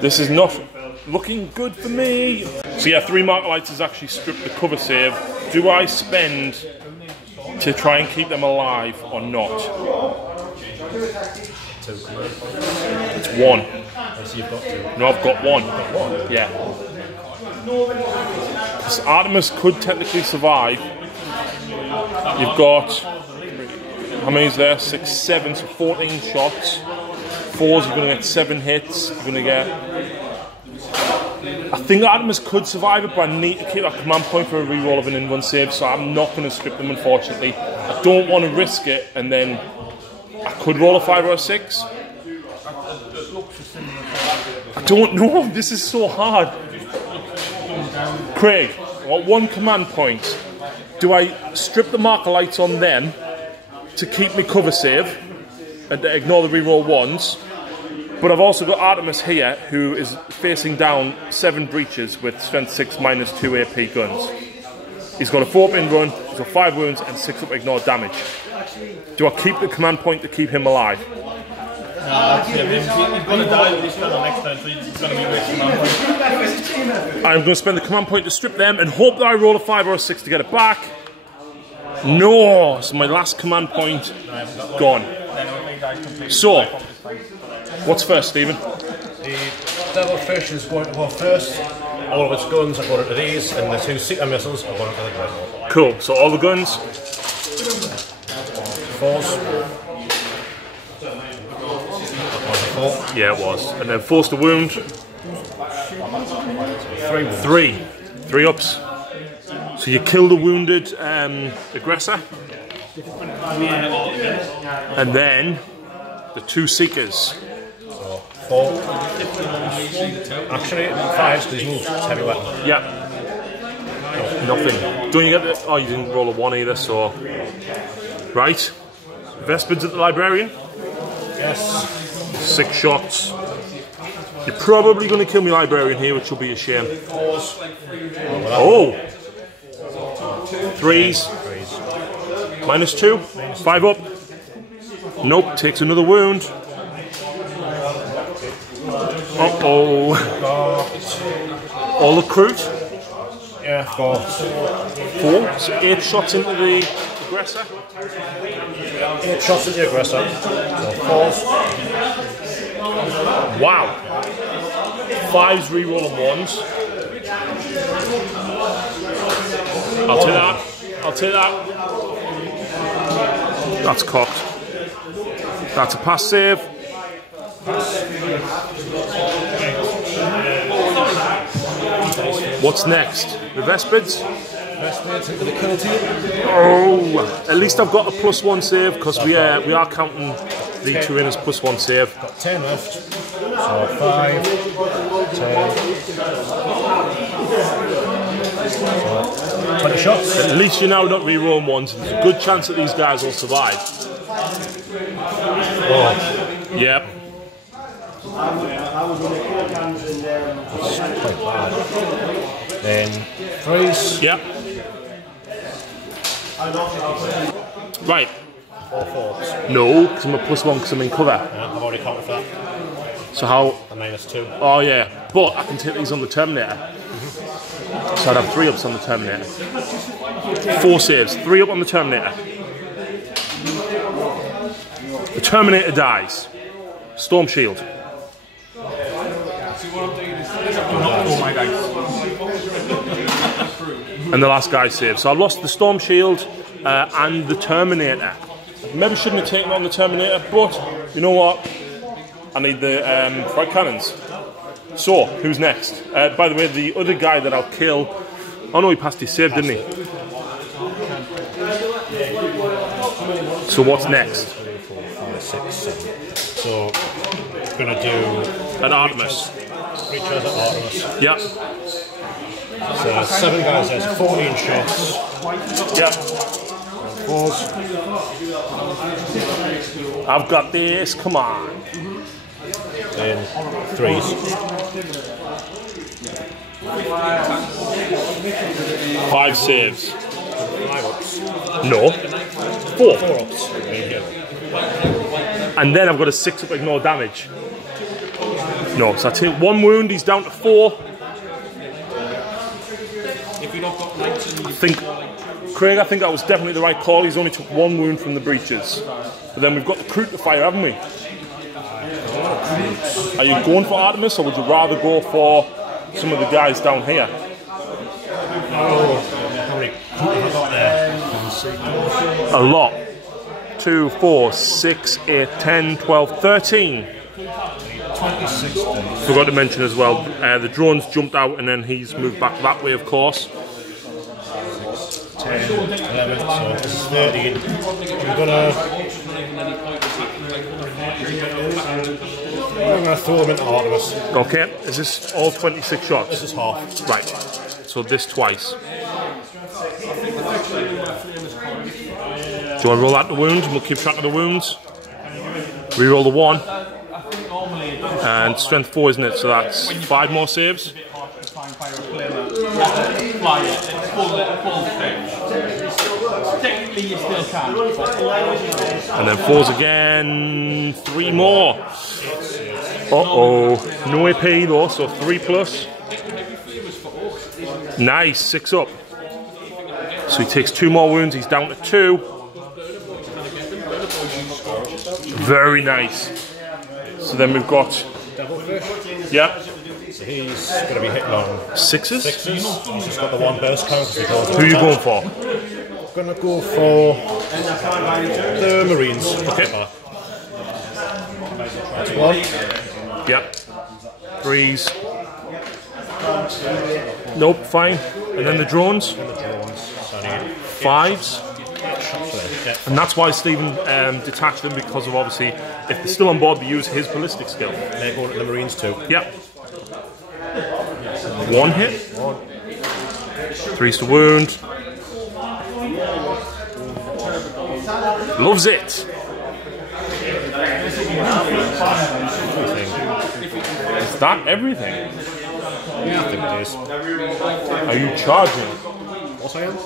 This is not looking good for me. So yeah, 3 marker lights has actually stripped the cover save. Do I spend to try and keep them alive or not? 2. It's 1. So you've got 2. No, I've got 1. You've got 1? Yeah. Because Artemis could technically survive. You've got, how many is there? 6, 7, so 14 shots. 4s, you're going to get 7 hits. You're going to get... I think Artemis could survive it, but I need to keep that command point for a reroll of an in-1 save, so I'm not going to strip them, unfortunately. I don't want to risk it, and then I could roll a 5 or a 6. I don't know, this is so hard. Craig, I want 1 command point. Do I strip the marker lights on them to keep me cover save and to ignore the reroll 1s? But I've also got Artemis here, who is facing down 7 breaches with strength 6 -2 AP guns. He's got a 4 up in run, he's got 5 wounds and 6 up ignore damage. Do I keep the command point to keep him alive? He's going to die, but he's going to next turn, so he's going to be with command point. I'm going to spend the command point to strip them and hope that I roll a 5 or a 6 to get it back. No! So my last command point gone. So, what's first, Stephen? The Devilfish is going to go first. All of its guns are going into these, and the 2 seeker missiles are going into the Dreadnought. Cool, so all the guns. 4s. Yeah, it was. And then force the wound. 3. 3 ups. So you kill the wounded aggressor. And then the 2 seekers. So 4. Actually, 5 because he's moved. It's heavy weapon. Yeah. No, nothing. Don't you get the... Oh, you didn't roll a 1 either, so... Right. Vespids at the Librarian. Yes. 6 shots. You're probably going to kill me Librarian here, which will be a shame. 4s. Oh! 3s. -2. 5 up. Nope, takes another wound. Uh-oh. All recruit. Yeah, 4. 4. So 8 shots into the aggressor. 8 shots at the aggressor. So 4s. Wow. 5s reroll and 1s. I'll take that. I'll take that. That's cocked. That's a pass save. What's next? The Vespids? Vespids into the kill team. Oh, at least I've got a +1 save because we are counting the 2 in as +1 save. Got 10 left. So 5, 10. 20 shots. At least you're now not re-rolling 1s. There's a good chance that these guys will survive. Oh. Yep. That's quite bad. Then 3s. Yep. Right. 4 4s. No, because I'm a +1 because I'm in cover. Yeah, I've already counted for that. So how? A -2. Oh yeah. But I can take these on the Terminator. So I'd have 3 ups on the Terminator. 4 saves. 3 up on the Terminator. The Terminator dies. Storm Shield. my dice. And the last guy saved. So I lost the Storm Shield and the Terminator. Maybe shouldn't have taken on the Terminator, but you know what? I need the frag cannons. So, who's next? By the way, the other guy that I'll kill... Oh no, he passed his save, didn't he? So what's next? 3, 4, 5, 6, 7. So, we're going to do... An Artemis. Creatures at Artemis. Yeah. So 7 guys, there's 14 shots. Yeah. 4s. I've got this, come on. Then 3s. 5 saves. 5 ups. No. 4. 4 ups. And then I've got a 6 up, ignore damage. No, so I take 1 wound, he's down to 4. I think, Craig, I think that was definitely the right call. He's only took 1 wound from the breaches. But then we've got the Cloak to fire, haven't we? Are you going for Artemis, or would you rather go for some of the guys down here? Oh, how many have I got there? A lot. 2, 4, 6, 8, 10, 12, 13. 26 days. Forgot to mention as well, the drones jumped out and then he's moved back that way, of course. 10, 11, so this is 13. I'm gonna throw them into Artemis. Okay, is this all 26 shots? This is half. Right, so this twice. Do you want to roll out the wounds and we'll keep track of the wounds? Reroll the 1. And strength 4, isn't it? So that's 5 more saves. Technically you still can. And then 4s again, 3 more. Uh-oh, no AP though, so 3 plus. Nice, 6 up. So he takes 2 more wounds, he's down to 2. Very nice. So then we've got... Yeah. So he's going to be hitting on 6s? 6s. He's just got the 1 burst count. Who are you going for? I'm going to go for the Marines. Okay. That's 1. Yep. 3s. Nope, fine. And then the drones? And the drones. So I need 5s. And that's why Stephen detached them, because of obviously, if they're still on board, they use his ballistic skill. They're going to the Marines too. Yep. 1 hit. 3's to wound. Loves it. Is that everything? Yeah, I think it is. Are you charging? What I am?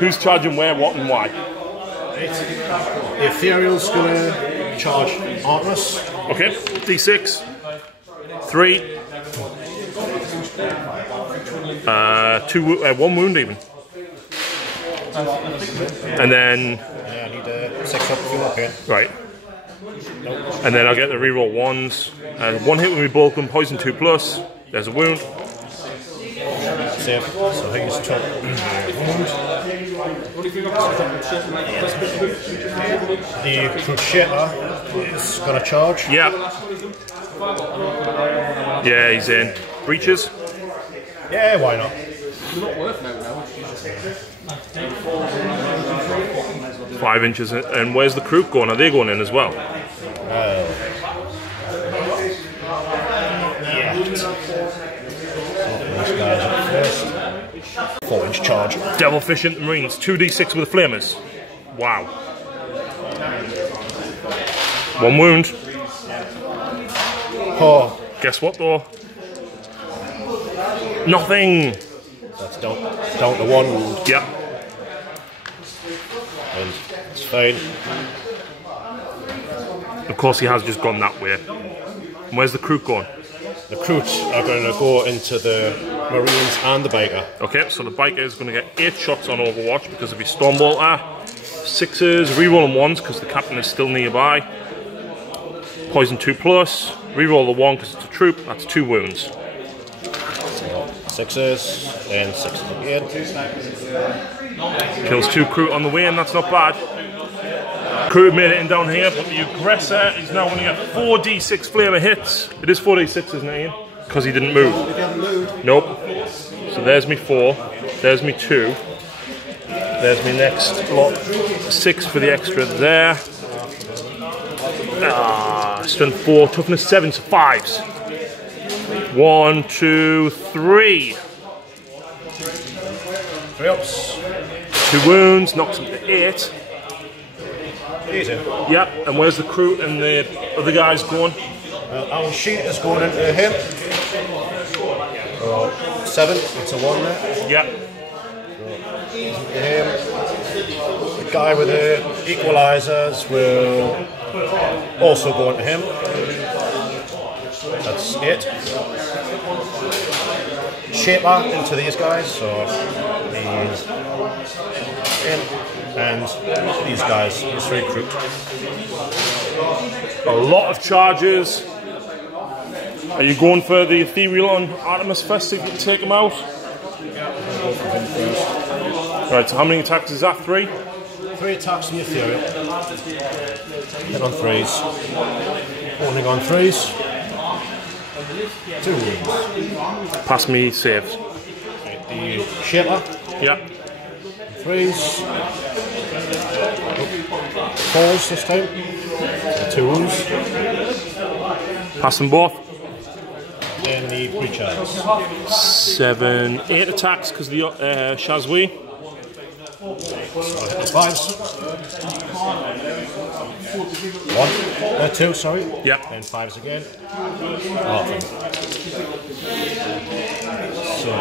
Who's charging where, what, and why? The Ethereal's going to charge Artemis. Okay, D6. 3. 1 wound even. And then... Yeah, I need a 6 up fill up here. Right. And then I'll get the reroll 1s. And 1 hit with me bulk and poison 2 plus. There's a wound. Save. So he's took the Crusader is going to charge. Yeah. Yeah, he's in. Breaches? Yeah, why not? 5 inches. And where's the Cloak going? Are they going in as well? Yeah. 4-inch charge. Devilfish into Marines. 2d6 with the flamers. Wow. 1 wound. Oh, Guess what though? Nothing. that's down to 1 wound. Yeah. And it's fine. Of course he has just gone that way. And where's the Cloak going? The Croots are going to go into the Marines and the Biker. Okay, so the Biker is going to get 8 shots on Overwatch because of his Stormbolter. 6s, rerolling 1s because the captain is still nearby. Poison 2 plus, reroll the 1 because it's a troop, that's 2 wounds. 6s and 6s again. Kills 2 crew on the way, and that's not bad. Crew made it in down here, but the aggressor is now going to get 4d6 flavor hits. It is 4d6, isn't it, Ian? Because he didn't move. Nope. So there's me 4. There's me 2. There's me next lot. 6 for the extra there. Strength 4, toughness 7, so 5s. 1, 2, 3. 3 ups. 2 wounds, knocks him to 8. Easy. Yep, and where's the crew and the other guys going? Our sheet is going into him. 7, it's a 1 there. Yep. Into him. The guy with the equalizers will also go into him. That's 8. Shaper into these guys, so he's in. And these guys, he's recruit. A lot of charges. Are you going for the ethereal on Artemis first if you can take him out? Right, so how many attacks is that? 3? 3 attacks in the ethereal. Hit on 3s. Holding on 3s. 2 wounds. Pass me saves. The shaper. Yep. 3s. 4s this time. 2 wounds. Pass them both. Then the breachers. 7, 8 attacks because the Shazwi. 5s. 1. 2, sorry. Yep. And 5s again. So,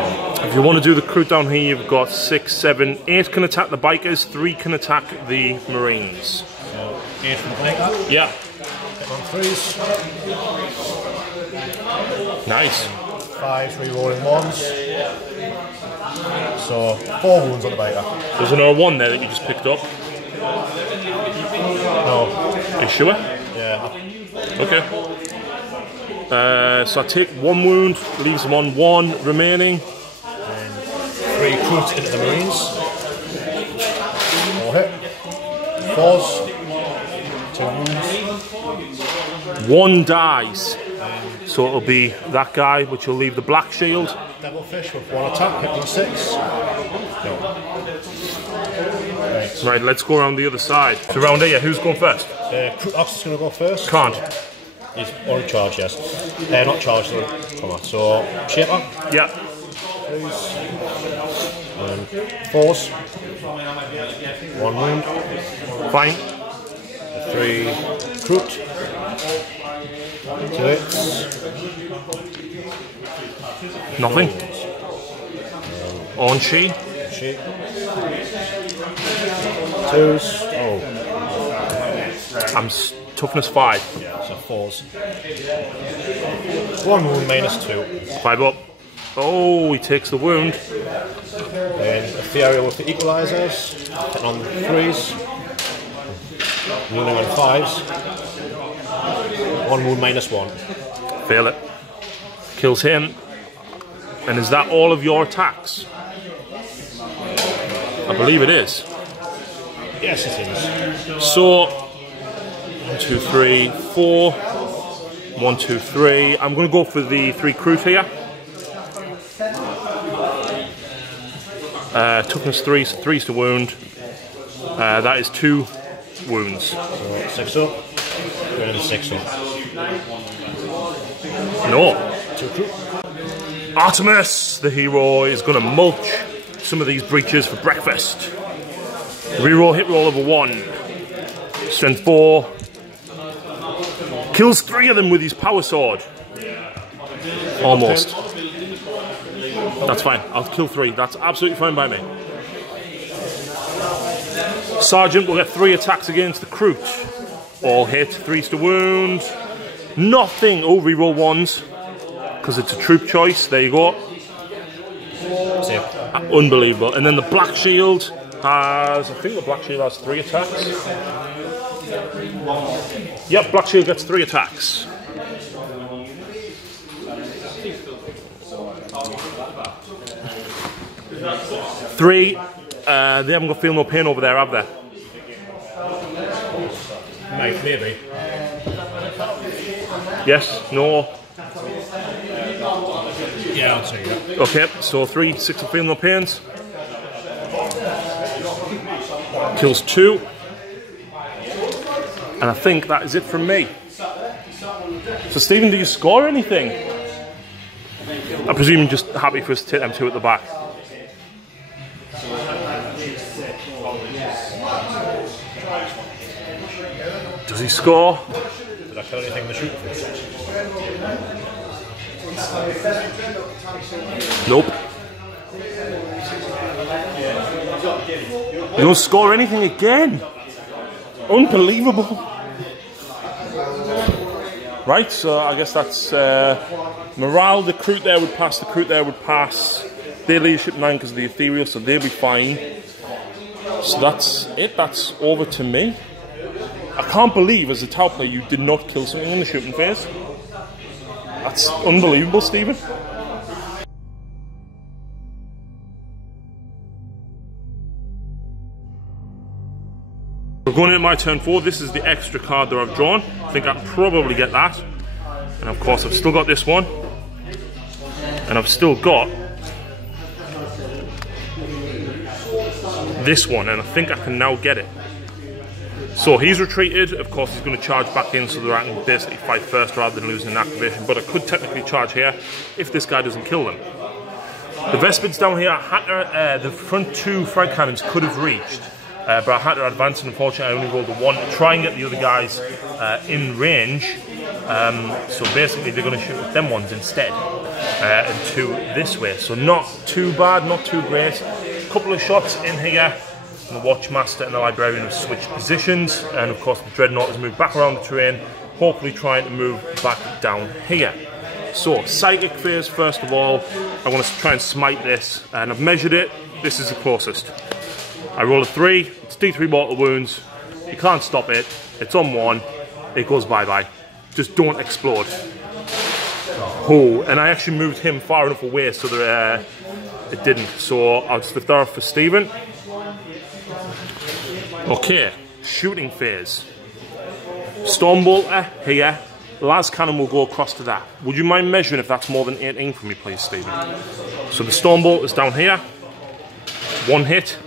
If you want to do the crew down here, you've got 6, 7, 8 can attack the bikers, 3 can attack the marines. so 8 from the biker. Yeah. Hit on 3s. Nice. 5 re-rolling 1s. So 4 wounds on the biker. There's another 1 there that you just picked up. No. Are you sure? Yeah. Okay. So I take 1 wound, leaves him on 1 remaining. Recruit into the marines. 4 hit. 4s. 2 wounds. 1 dies. So it'll be that guy, which will leave the black shield. Devilfish with 1 attack, hit on 6. No. Right, let's go around the other side. So around here, who's going first? Ox is going to go first. Can't. He's already charged, yes. Not charged, though. Come on. So, shaper. Yeah. 4s. 1 wound. Fine. 3 recruit. 2 hits. Nothing. On she. She. 2s. Oh. I'm toughness 5. Yeah, so 4s. 1 wound minus 2. 5 up. Oh, he takes the wound. Then ethereal with the equalizers. Hitting on 3s. Wounding on 5s. 1 wound minus 1. Fail it. Kills him. And is that all of your attacks? I believe it is. Yes, it is. So, 1, 2, 3, 4. 1, 2, 3. I'm going to go for the 3 crew here. Toughness 3, so 3's to wound. That is 2 wounds. So 6 up. And 6 up. No. 2 crew. Artemis, the hero, is going to mulch some of these breaches for breakfast. Reroll, hit roll over 1. Strength 4. Kills 3 of them with his power sword. Almost. That's fine. I'll kill 3. That's absolutely fine by me. Sergeant will get 3 attacks against the Kroot. All hit. 3's to wound. Nothing. Oh, reroll 1s. Because it's a troop choice. There you go. Unbelievable. And then the Black Shield has... I think the Black Shield has 3 attacks. Yep, Black Shield gets 3 attacks. 3. They haven't got Feel No Pain over there, have they? Maybe. Yes? No? Yeah, I'd say that. Okay, so 3, 6 of Feel No Pains. Kills 2. And I think that is it from me. So Stephen, do you score anything? I presume you're just happy for us to take them 2 at the back. Does he score? Did I kill anything in the shooting phase? Nope. You don't score anything again. Unbelievable. Right, so I guess that's morale. The recruit there would pass, the recruit there would pass. Their leadership 9 because of the ethereal, so they'll be fine. So that's it, that's over to me. I can't believe as a Tau player you did not kill something in the shooting phase. That's unbelievable, Stephen. We're going into my turn 4. This is the extra card that I've drawn. I think I'll probably get that. And of course I've still got this one. And I've still got this one, and I think I can now get it. So he's retreated. Of course he's going to charge back in so that I can basically fight first rather than losing an activation. But I could technically charge here if this guy doesn't kill them. The Vespid's down here. The front 2 frag cannons could have reached. But I had to advance, and unfortunately I only rolled a 1 to try and get the other guys in range. So basically they're going to shoot them ones instead, and 2 this way. So not too bad, not too great. A couple of shots in here, and the Watchmaster and the Librarian have switched positions, and of course the Dreadnought has moved back around the terrain, hopefully trying to move back down here. So Psychic phase first of all. I want to try and smite this, and I've measured it. This is the closest. I roll a 3, it's D3 mortal wounds, you can't stop it, it's on 1, it goes bye-bye. Just don't explode. Oh, and I actually moved him far enough away so that it didn't. So I'll just lift that off for Stephen. Okay, shooting phase. Stormbolter here, las cannon will go across to that. Would you mind measuring if that's more than 18 for me please, Stephen? So the Stormbolter's down here, 1 hit.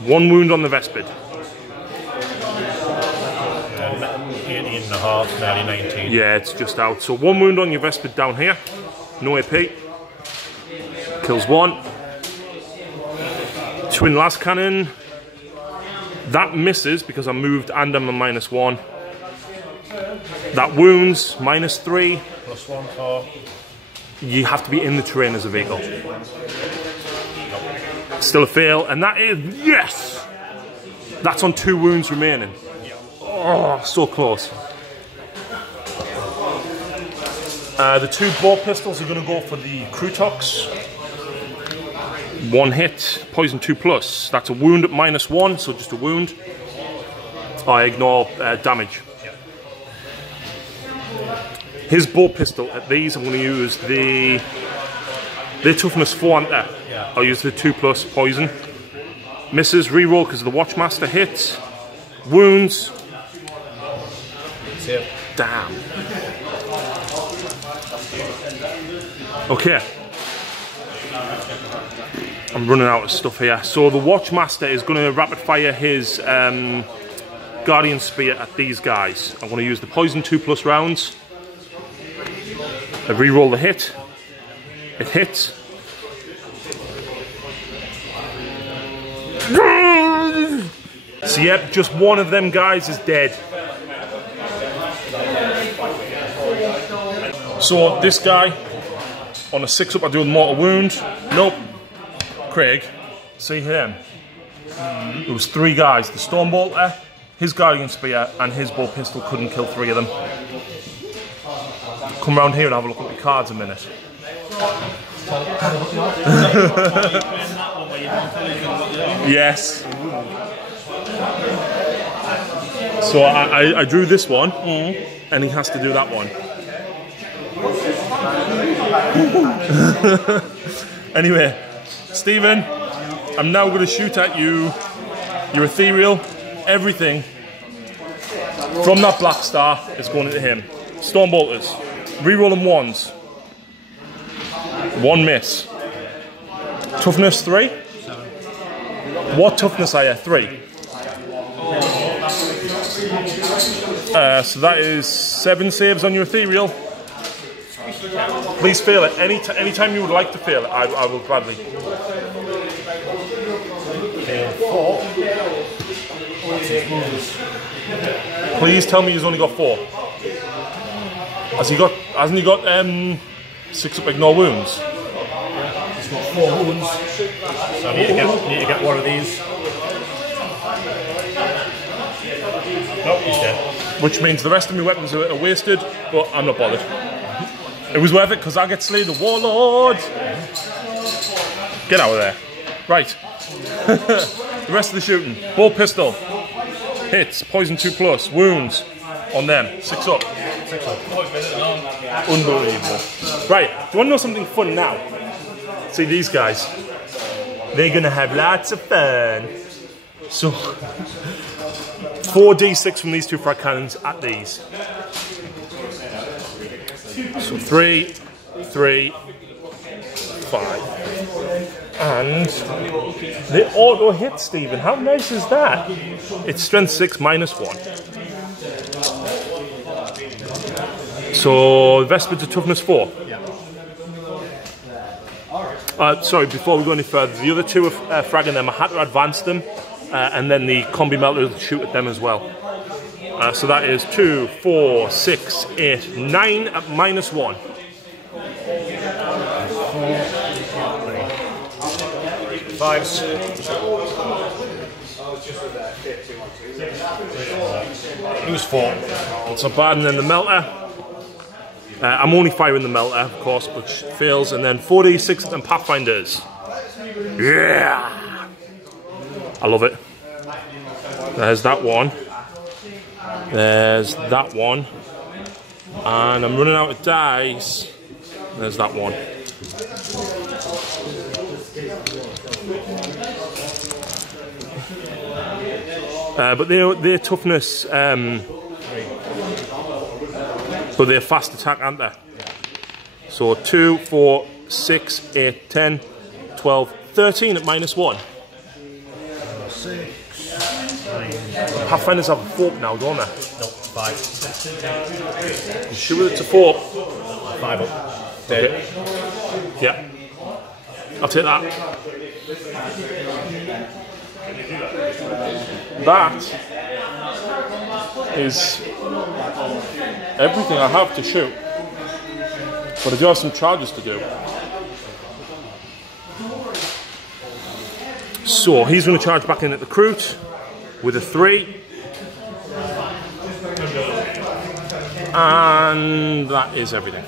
1 wound on the Vespid. 18.5, nearly 19. Yeah, it's just out. So 1 wound on your Vespid down here. No AP. Kills 1. Twin las cannon. That misses because I moved and I'm a -1. That wounds, -3. +1 for... You have to be in the terrain as a vehicle. Still a fail, and that is, yes! That's on 2 wounds remaining. Oh, so close. The 2 bow pistols are going to go for the Krutox. 1 hit, poison 2+. That's a wound at -1, so just a wound. I ignore damage. His bow pistol, at these I'm going to use they're toughness 4, aren't they? Yeah. I'll use the 2+ poison. Misses, reroll because the Watchmaster hits. Wounds. Yep. Damn. Okay. I'm running out of stuff here. So the Watchmaster is going to rapid fire his Guardian Spear at these guys. I'm going to use the poison 2+ rounds. I reroll the hit. It hits. So yep, just 1 of them guys is dead. So this guy, on a 6-up I do a mortal wound. Nope. Craig, see him? There was 3 guys, the Stormbolter, his Guardian Spear and his bow pistol couldn't kill 3 of them. Come round here and have a look at the cards a minute. Yes. So I drew this one, and he has to do that one. Anyway, Stephen, I'm now going to shoot at you. Your ethereal, everything from that black star is going into him. Storm bolters, reroll them ones. 1 miss. Toughness 3. 7. What toughness are you? 3. So that is 7 saves on your ethereal. Please fail it. Anytime you would like to fail it, I will gladly. Fail 4. Please tell me he's only got 4. Hasn't he got 6 up ignore wounds? He's got 4 wounds. So I need to get one of these. Nope, he's dead. Which means the rest of my weapons are wasted, but I'm not bothered. It was worth it because I get slayed the warlord. Get out of there. Right. The rest of the shooting. Bolt pistol. Hits. Poison 2+. Wounds on them. 6 up. 6 up. Unbelievable. Right. Do you want to know something fun now? See these guys. They're going to have lots of fun. So, 4d6 from these 2 frag cannons at these. So 3, 3, 5. And they auto hit, Stephen. How nice is that? It's strength 6 -1. So Vesper to toughness 4. Sorry, before we go any further, the other 2 are fragging them. I had to advance them, and then the combi melter will shoot at them as well. So that is 2, 4, 6, 8, 9 at -1. 5s. Lose 4. It's not bad, and then the melter. I'm only firing the melter, of course, which fails, and then 4d6 and Pathfinders. Yeah! I love it. There's that one. There's that one. And I'm running out of dice. There's that one. But they're toughness, but they're fast attack, aren't they? So 2, 4, 6, 8, 10, 12, 13 at -1. 6, 9. Pathfinders have a fork now, don't they? No, 5. You shoot it to 4. 5 up. Dead. Okay. Yeah. I'll take that. That is everything I have to shoot. But I do have some charges to do. So he's going to charge back in at the Crute with a 3. And that is everything.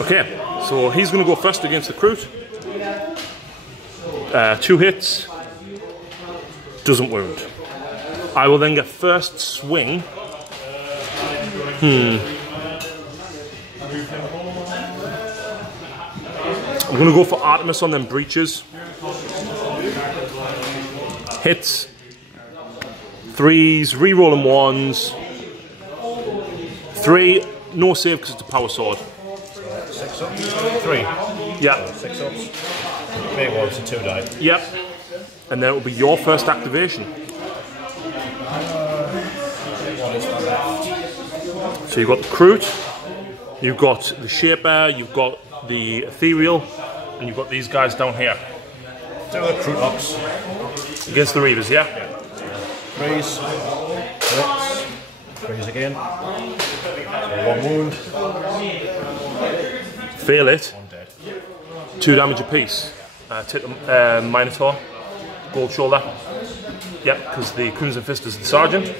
Okay, so he's going to go first against the Crute. 2 hits. Doesn't wound. I will then get first swing. I'm going to go for Artemis on them breaches. Hits. 3s, re-rolling 1s. 3, no save because it's a power sword. 6 up. 3. Yeah. 6 ups. Big ones and 2 die. Yep. And then it will be your first activation. So you've got the Crute, you've got the Shaper, you've got the Ethereal, and you've got these guys down here. 2 of the Crute Ox. Against the Reavers, yeah? 3s. 3s again. So 1 wound. Fail it. 1 dead. 2 damage apiece. Take the Minotaur, gold shoulder. Yep, because the Crimson Fist is the Sergeant.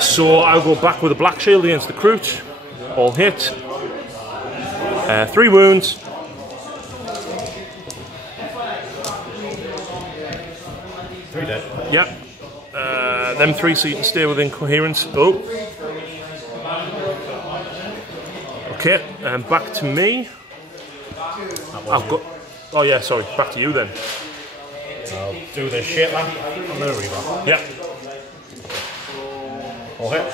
So I'll go back with a Black Shield against the Crute. All hit. 3 wounds. 3 dead. Yep. Them 3 so you can stay within coherence. Oh. Okay, and back to me. I've got. Oh yeah, sorry. Back to you then. I'll do the shaper on the Reaver. Yep. All hit.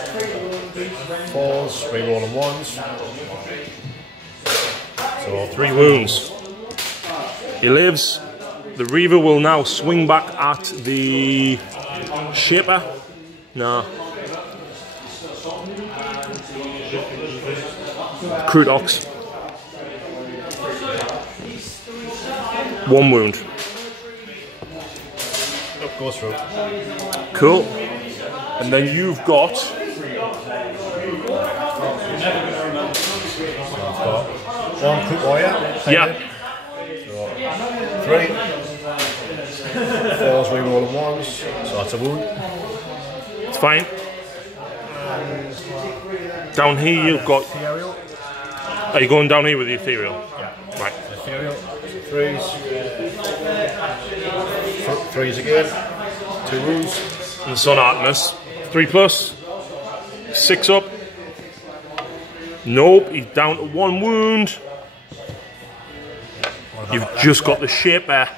4s, re-rolling 1s. So 3 wounds. He lives. The Reaver will now swing back at the shaper. No. Crudox. 1 wound. Yep, goes through. Cool. And then you've got. So I've got 1 Cloak Warrior. Yeah. So 3. 4s, re-rolling 1s. So that's a wound. It's fine. Down here you've got. Ethereal. Are you going down here with the Ethereal? Yeah. Right. Ethereal. 3s. 3s again. 2 wounds. And Sun Artemis. 3+. 6 up. Nope, he's down to 1 wound. You've just got the Shaper,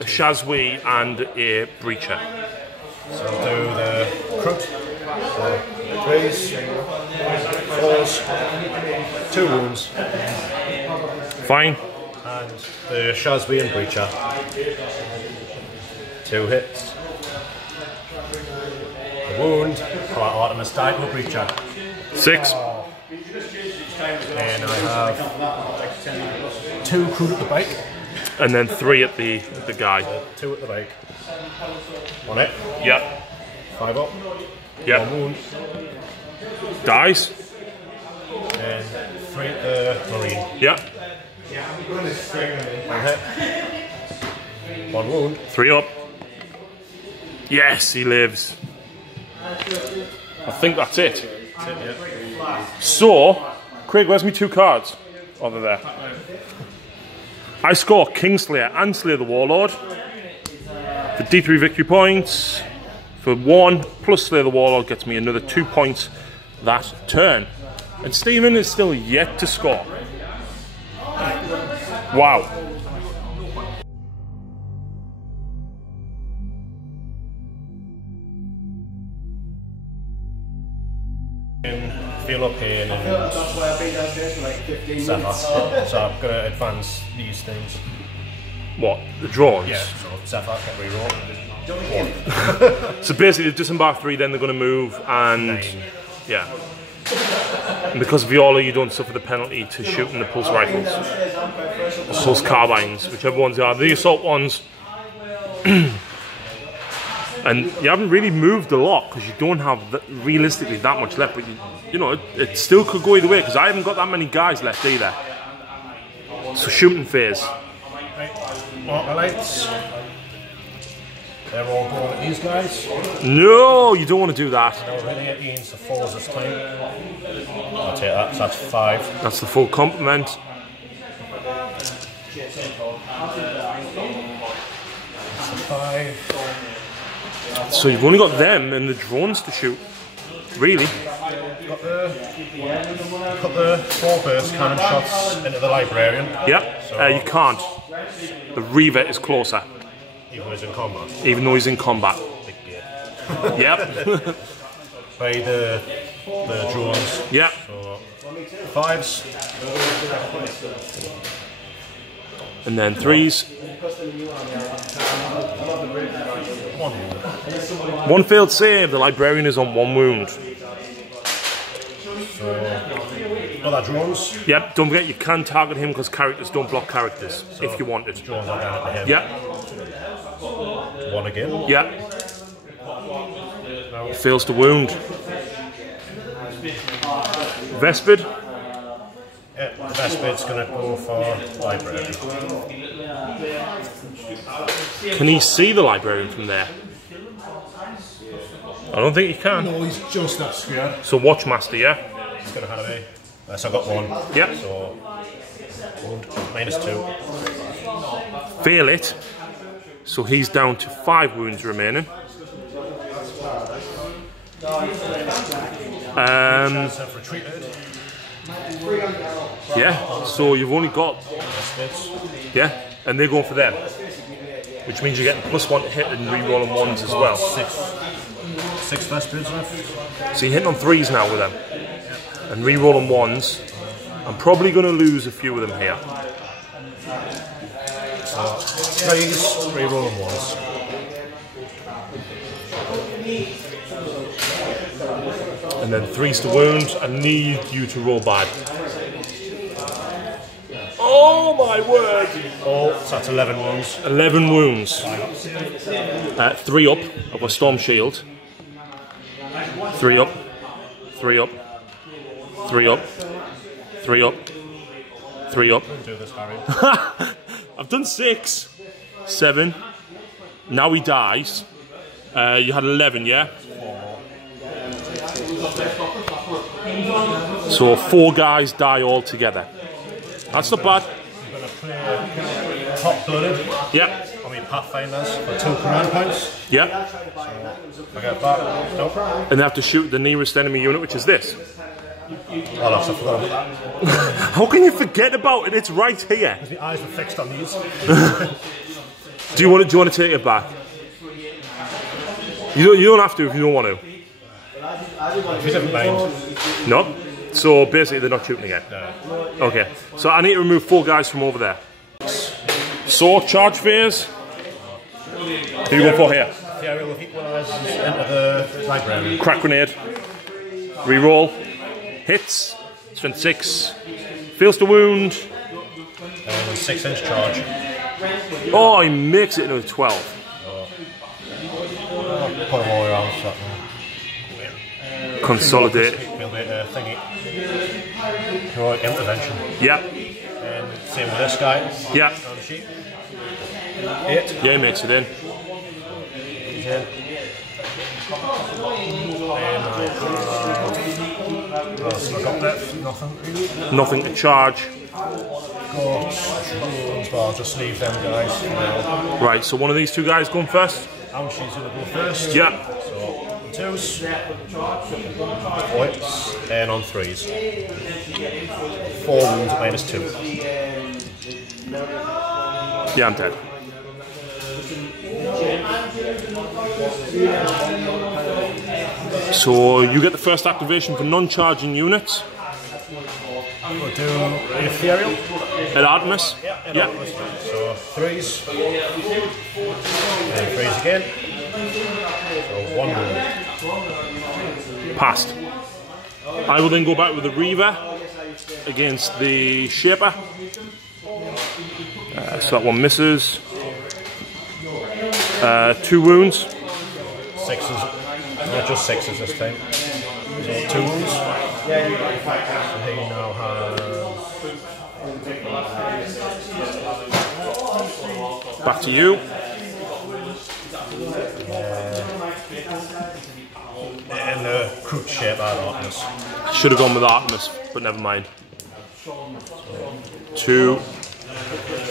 a Shazwi, and a Breacher. So I'll do the Crut. So 3s. 4s. 2 wounds. Fine. And the Shazwi and Breacher. 2 hits. The wound. Oh, Artemis died with Breacher. 6. And I have 2 Crud at the bike. And then 3 at the guy. 2 at the bike. 1 hit. Yep. 5 up. 1 Yep. wound. Dies. And 3 at the Marine. Yep. 1 hit. 1 wound. 3 up. Yes, he lives. I think that's it. So, Craig, where's me 2 cards? Oh, they're there. I score Kingslayer and Slayer the Warlord for D3 victory points. For 1 plus Slayer the Warlord gets me another 2 points that turn. And Stephen is still yet to score. Wow. Feel up here and Zephyr. So I'm going to advance these things. What? The drones? Yeah, so Zephyr get reroll. So basically, disembark 3, then they're going to move, and 9. yeah. And because of Viola, you don't suffer the penalty to shooting the pulse rifles, the pulse carbines, whichever ones they are. The assault ones. And you haven't really moved a lot because you don't have realistically that much left, but you know it still could go either way because I haven't got that many guys left either. So shooting phase. Marker lights. They're all going at these guys. No, you don't want to do that. No, really 18, so 4s this time. I'll take that, so that's 5. That's the full complement. That's a 5. So you've only got them and the drones to shoot, really. Got the 4 burst cannon shots into the Librarian. Yep, So you can't. The Reaver is closer, even though he's in combat. even though he's in combat. Big deal. Yep. By the drones. Yep. So 5s. And then 3s. 1. 1 failed save, the Librarian is on 1 wound. So other drones. Yep, don't forget you can target him because characters don't block characters, so if you wanted. Drones are down at him. Yep. 1 again. Yep. Fails to wound. Vespid. Yeah, the best bit's going to go for Librarian. Can he see the Librarian from there? I don't think he can. No, he's just that scared. So Watchmaster, yeah? He's going to have me. So I got 1. Yep. So wound -2. Fail it. So he's down to 5 wounds remaining. Retreated. Yeah, so you've only got... Yeah, and they're going for them. Which means you're getting +1 to hit and re-rolling 1s as well. Six first bids left. So you're hitting on 3s now with them. And re-rolling 1s. I'm probably going to lose a few of them here. So 3s, re-rolling 1s. And then 3s to wound. I need you to roll bad. Oh my word! Oh, so that's 11 wounds. 11 wounds. 3 up. I've got Storm Shield. 3 up. 3 up. 3 up. 3 up. 3 up. Do this, Harry. I've done 6. 7. Now he dies. You had 11, yeah? So 4 guys die all together. That's not bad. I'm going to play Hot Blooded. Yeah. I mean Pathfinders for 2 command points. Yeah. So I get back. Nope. And they have to shoot the nearest enemy unit, which is this. Oh, that's I forgot about that. How can you forget about it? It's right here. Because my eyes were fixed on these. Do you want to take it back? You don't have to if you don't want to. If you didn't mind. No. So basically they're not shooting again. No. Okay. So I need to remove 4 guys from over there. So charge phase. Who are you going for here? Yeah, we'll equalise into the library. Crack grenade. Reroll. Hits. Strength 6. Fails to wound. And 6-inch charge. Oh, he makes it into a 12. Put them all around. So Consolidate. We'll be thingy. Heroic intervention. Yeah. And same with this guy. Yeah. On the sheet. 8. Yeah, he makes it in. 10. So I got that. Nothing. Nothing to charge. I'll just leave them guys. Right, so one of these 2 guys going first? Ouchie's going to go first. Yeah. So 2s. Points. And on 3s. 4 wounds -2. Yeah, I'm dead. So you get the first activation for non-charging units. We'll do Ethereal. At Artemis. Yeah. So 3s. And 3s again. So 1 wound. Passed. I will then go back with the Reaver against the Shaper. So that one misses. 2 wounds. 6s. Not just 6s this time. So 2 wounds. So he now has... Back to you. And the Crouch shape out of Artemis. Should have gone with Artemis, but never mind. 2,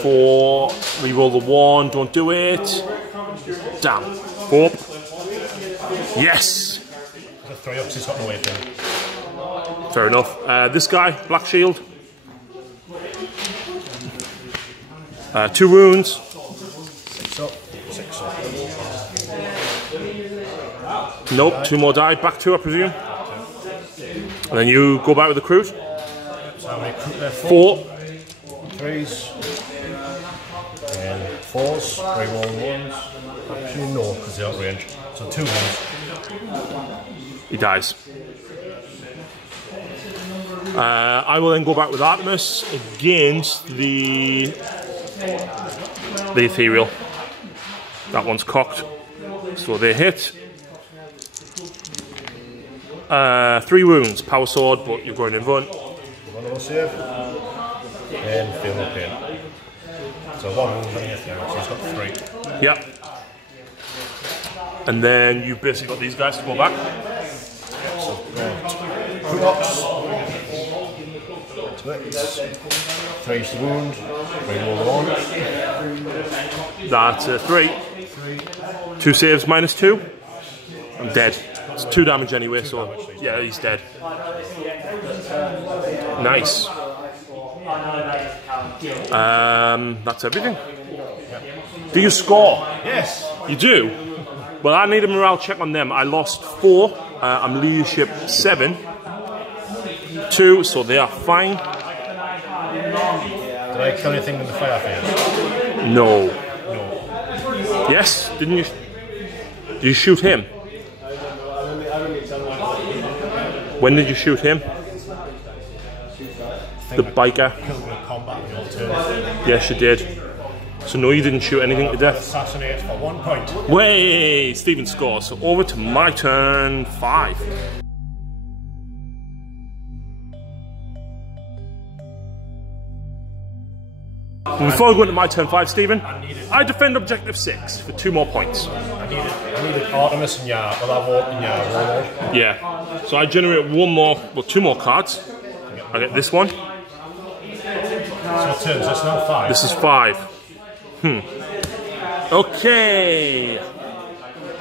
4, reroll the 1, don't do it. Damn. 4. Yes! The 3-ups, he's got no weight in. Fair enough. This guy, Black Shield. 2 wounds. 6 up, 6 up. Nope, 2 more die. Back 2, I presume. And then you go back with the Crouch. So how many Crouch there? 4. 3s. And 4s. 3 1s. Actually, no, because they're out range. So 2 wounds. He dies. I will then go back with Artemis against the Ethereal. That one's cocked. So they hit. 3 wounds, power sword, but you're going in front. 1 will save. And feel no pain. So 1 wound on the Ethereal, so he's got 3. Yep. And then you've basically got these guys to go back. So, Crouch. 3's the wound. 3 roll the 1. That's 3. 2 saves -2. I'm dead. It's 2 damage anyway, so yeah, he's dead. Nice. That's everything. Do you score? Yes. You do? Well, I need a morale check on them. I lost 4. I'm leadership 7. 2, so they are fine. Did I kill anything in the fire phase? No. No. Yes? Didn't you? Did you shoot him? When did you shoot him? The biker. Killed him in combat in your turn. Yes, you did. So no, you didn't shoot anything to death. Assassinate for 1 point. Way! Stephen scores. So over to my turn 5. Before I go into my turn 5, Stephen, I defend objective 6 for 2 more points. I needed Artemis and your Warlord. Yeah. So I generate 2 more cards. I get this one. So turns, that's now 5. This is 5. Okay.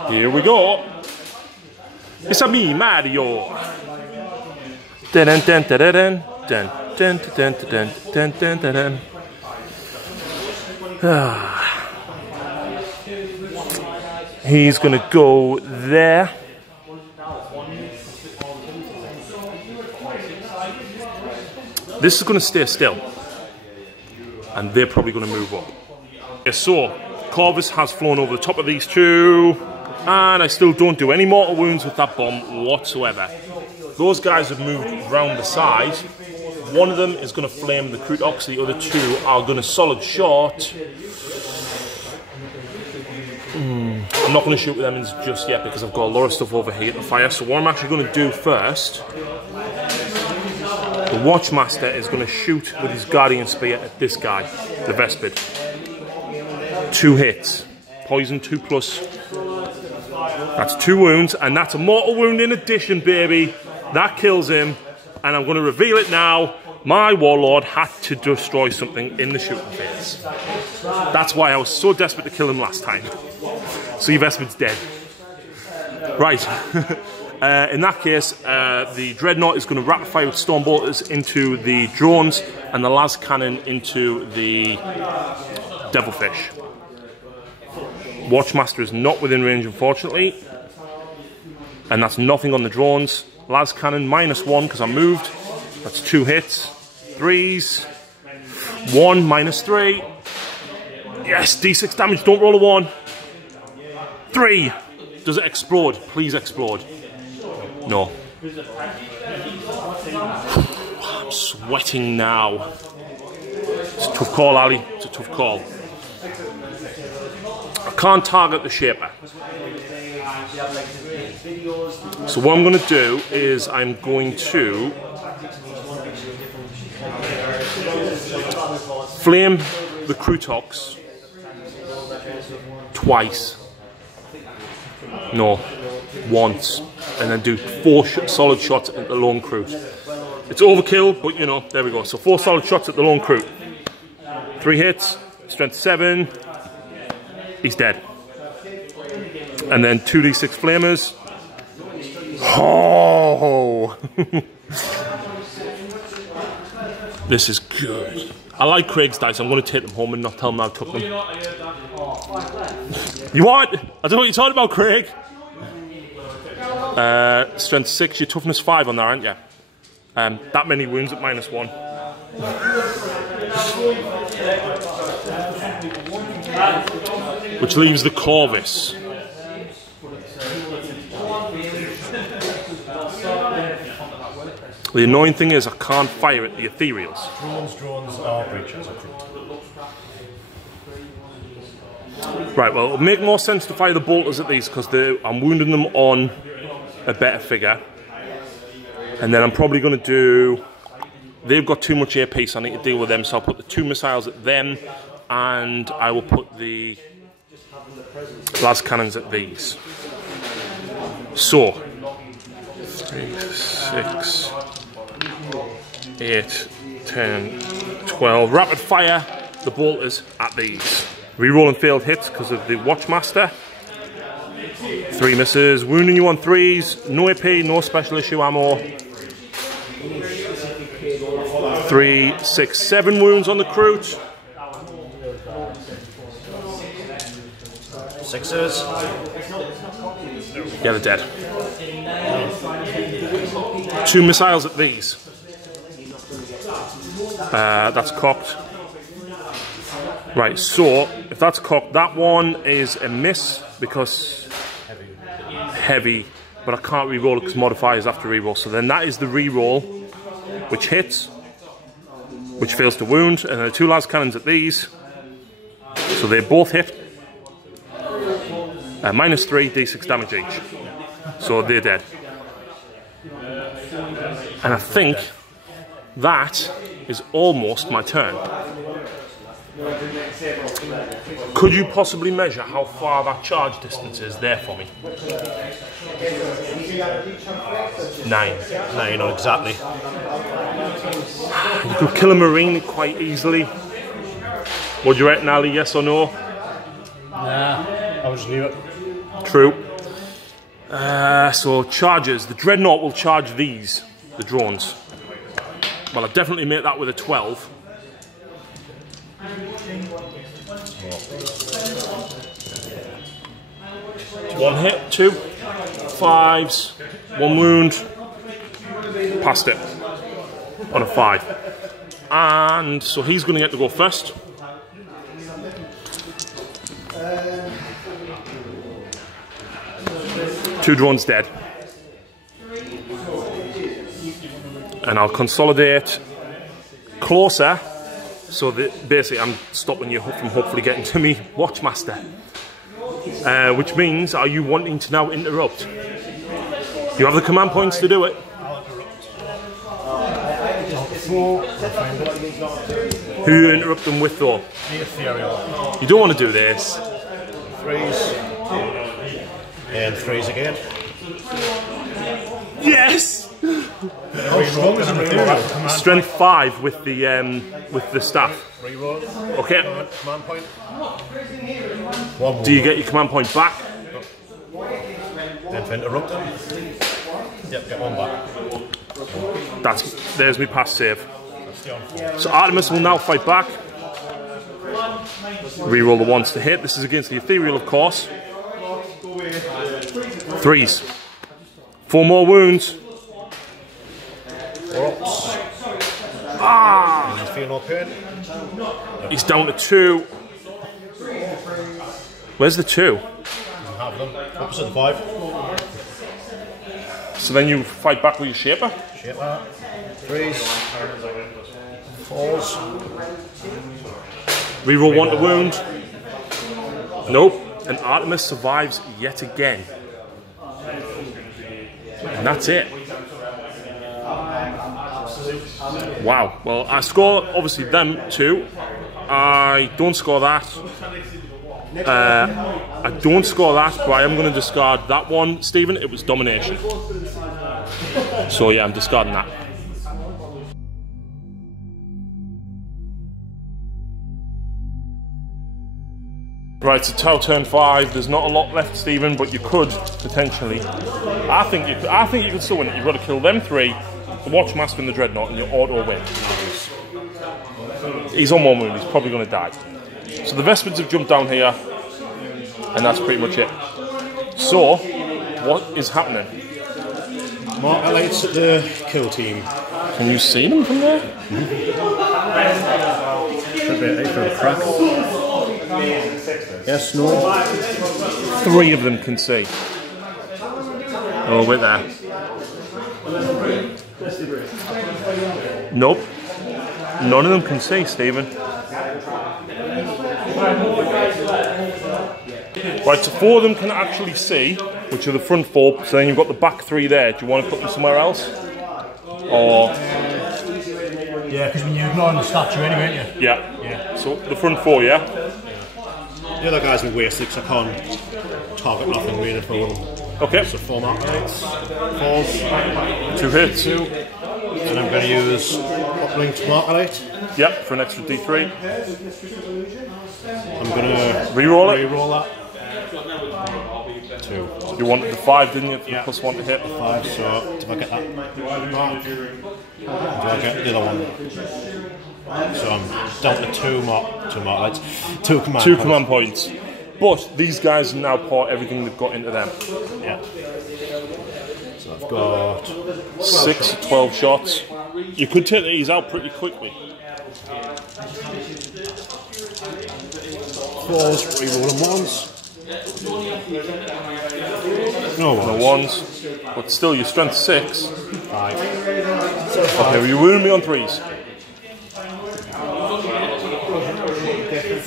Here we go. It's a me, Mario. Dun dun dun dun dun dun dun dun dun dun dun dun dun. He's gonna go there. This is gonna stay still, and they're probably gonna move up. Okay, so Corvus has flown over the top of these 2, and I still don't do any mortal wounds with that bomb whatsoever. Those guys have moved round the side. One of them is going to flame the Krutox, the other 2 are going to solid shot. I'm not going to shoot with them just yet because I've got a lot of stuff over here to fire. So what I'm actually going to do first, the Watchmaster is going to shoot with his Guardian Spear at this guy, the Vespid. 2 hits. Poison 2+. That's 2 wounds, and that's a mortal wound in addition, baby. That kills him. And I'm going to reveal it now. My Warlord had to destroy something in the shooting phase. That's why I was so desperate to kill him last time. So your Vespid's dead. Right. In that case, the Dreadnought is going to rapid fire with Storm Bolters into the drones and the las cannon into the Devilfish. Watchmaster is not within range, unfortunately. And that's nothing on the drones. Las cannon -1 because I moved. That's 2 hits. 3s. 1 -3. Yes, D6 damage. Don't roll a 1. 3. Does it explode? Please explode. No. I'm sweating now. It's a tough call, Ali. It's a tough call. I can't target the Shaper. So what I'm going to do is I'm going to flame the Krutox twice. No, once. And then do 4 solid shots at the Lone Crute. It's overkill, but you know, there we go. So 4 solid shots at the Lone Crute. 3 hits, strength 7. He's dead. And then 2d6 flamers. Oh! This is good. I like Craig's dice. I'm going to take them home and not tell him I took them. You what? I don't know what you're talking about, Craig. Strength 6, your toughness 5 on there, aren't you? That many wounds at -1. Which leaves the Corvus. The annoying thing is I can't fire at the Ethereals. Drones are breachers. Right, well, it'll make more sense to fire the bolters at these because I'm wounding them on a better figure. And then I'm probably going to do... They've got too much airpiece, I need to deal with them, so I'll put the 2 missiles at them and I will put the las cannons at these. So, 3, 6, 8, 10, 12. Rapid fire the bolters at these. Reroll and failed hits because of the Watchmaster. 3 misses. Wounding you on 3s. No AP, no special issue ammo. 3, 6, 7 wounds on the Crute. 6s. Yeah, they're dead. 2 missiles at these. That's cocked. Right, so if that's cocked, that one is a miss because heavy, but I can't re-roll it because modifiers have to re-roll. So then that is the re-roll, which hits, which fails to wound, and then the 2 last cannons at these. So they both hit. -3 d6 damage each. So they're dead. And I think that is almost my turn. Could you possibly measure how far that charge distance is there for me? 9. 9, not exactly. You could kill a Marine quite easily. What do you reckon, Ali? Yes or no? Nah, I would just leave it. True. So charges. The Dreadnought will charge these, the drones. Well, I definitely make that with a 12. One hit, 2, 5s, 1 wound, passed it on a 5. And so he's going to get to go first. Two drones dead. And I'll consolidate closer so that basically I'm stopping you from hopefully getting to me, Watchmaster. Which means, are you wanting to now interrupt? You have the command points to do it. Who are you interrupting with though? The Ethereal. You don't want to do this. 3s. And 3s again. Yes! How strong is an Ethereal? Strength 5 with the staff. Reroll. Okay. Command point. Do you get your command point back? Then to interrupt them. Yep, get 1 back. There's my pass save. So Artemis will now fight back. Reroll the 1s to hit. This is against the Ethereal, of course. 3s. 4 more wounds. 4 ups. Ah! He's feeling no pain. He's down to 2. Where's the 2? Have them. Ups and 5. So then you fight back with your Shaper? Shaper. 3s. 4s. Reroll 1 to wound. Nope. And Artemis survives yet again. And that's it. Wow. Well, I score obviously them 2. I don't score that. I don't score that, but I am going to discard that one, Stephen. It was domination. So yeah, I'm discarding that. Right, so Tau turn 5. There's not a lot left, Stephen, but you could potentially. I think you could still win it. You've got to kill them 3, the Watchmaster and the Dreadnought, and you auto win. He's on 1 wound. He's probably going to die. So the Vespids have jumped down here, and that's pretty much it. So, what is happening? Mark elites at the kill team. Can you see them from there? Should be a crack. Yes, no. 3 of them can see. Oh, wait there. Nope. None of them can see, Stephen. Right, so 4 of them can actually see, which are the front 4, so then you've got the back 3 there. Do you want to put them somewhere else? Or... Yeah, because when you're ignoring the statue anyway, aren't you? Yeah. So the front 4, yeah? The other guys with waist 6, I can't target nothing really for them. Okay. So 4 mark elites. 4s. 2 hits. 2. And I'm going to use uplinked mark elite. Yep, for an extra D3. I'm going to reroll it. Reroll that. 2. You wanted the 5, didn't you? Yeah. +1 to hit. 5, so do I get that mark? Do I get the other one? So I'm down to 2 lights. 2 command 2 points. command points. But these guys now pour everything they've got into them. Yeah. So I've got 6, 12 shots. You could take these out pretty quickly. 4s, re-rolling 1s. No ones. But still, your strength 6. 5. Okay, well, you're winning me on 3s.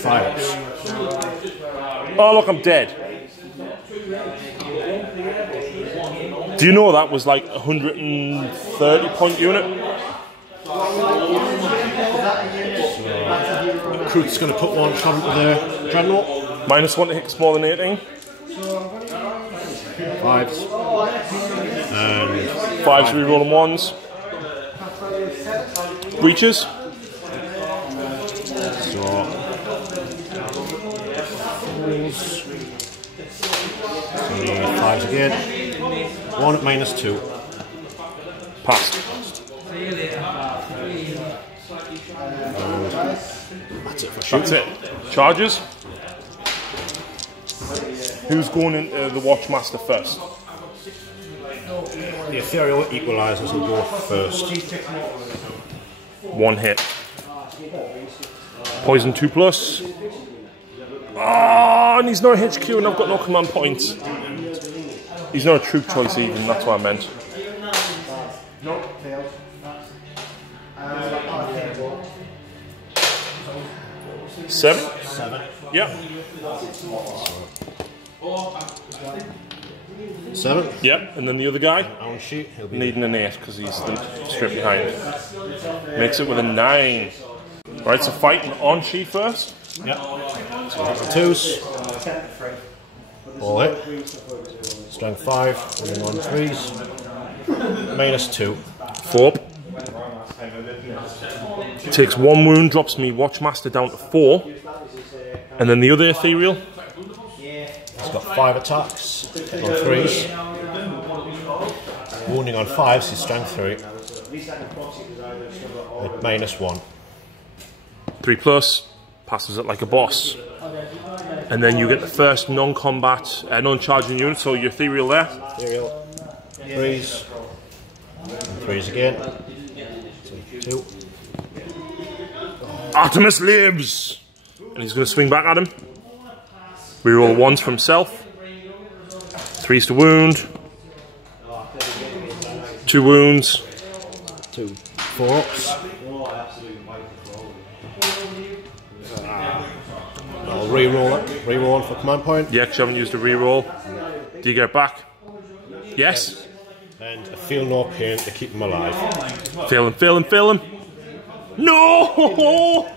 5s. Oh, look, I'm dead. Do you know that was like a 130 point unit? Recruit's going to put 1 travel to the Dreadnought. -1 to hit more than 18. 5s. And 5s re-rolling 1s. Breaches. so 5s again. 1 at -2. Passed. That's it for shooting. That's it. Charges. Who's going into the Watchmaster first? The ethereal equalizers will go first. 1 hit. Poison 2+. Ah, and he's not a HQ and I've got no command points. He's not a troop choice even, that's what I meant. Seven? 7. Yep. 7. Yep, and then the other guy? On sheet, he'll be Needing an 8 because he's the strip behind. Makes it with a 9. Right, so fighting on sheet first. Yep. So 2s. All hit. Strength 5. Running on 3s. -2. 4. Takes 1 wound, drops me Watchmaster down to 4. And then the other ethereal. He's got 5 attacks on 3s. Wounding on 5s, he's strength 3. At -1. 3+, passes it like a boss. And then you get the first non-combat, non-charging unit, so your ethereal there. Ethereal. 3s. And 3s again. So 2. Artemis lives! And he's going to swing back at him. Reroll 1s for himself. 3s to wound. 2 wounds. 2 4-ups. I'll re-roll it. Re-roll 1 for command point. Yeah, because you haven't used a reroll. Do you get it back? Yes. And I feel no pain to keep him alive. Fail him, fail him, fail him. No!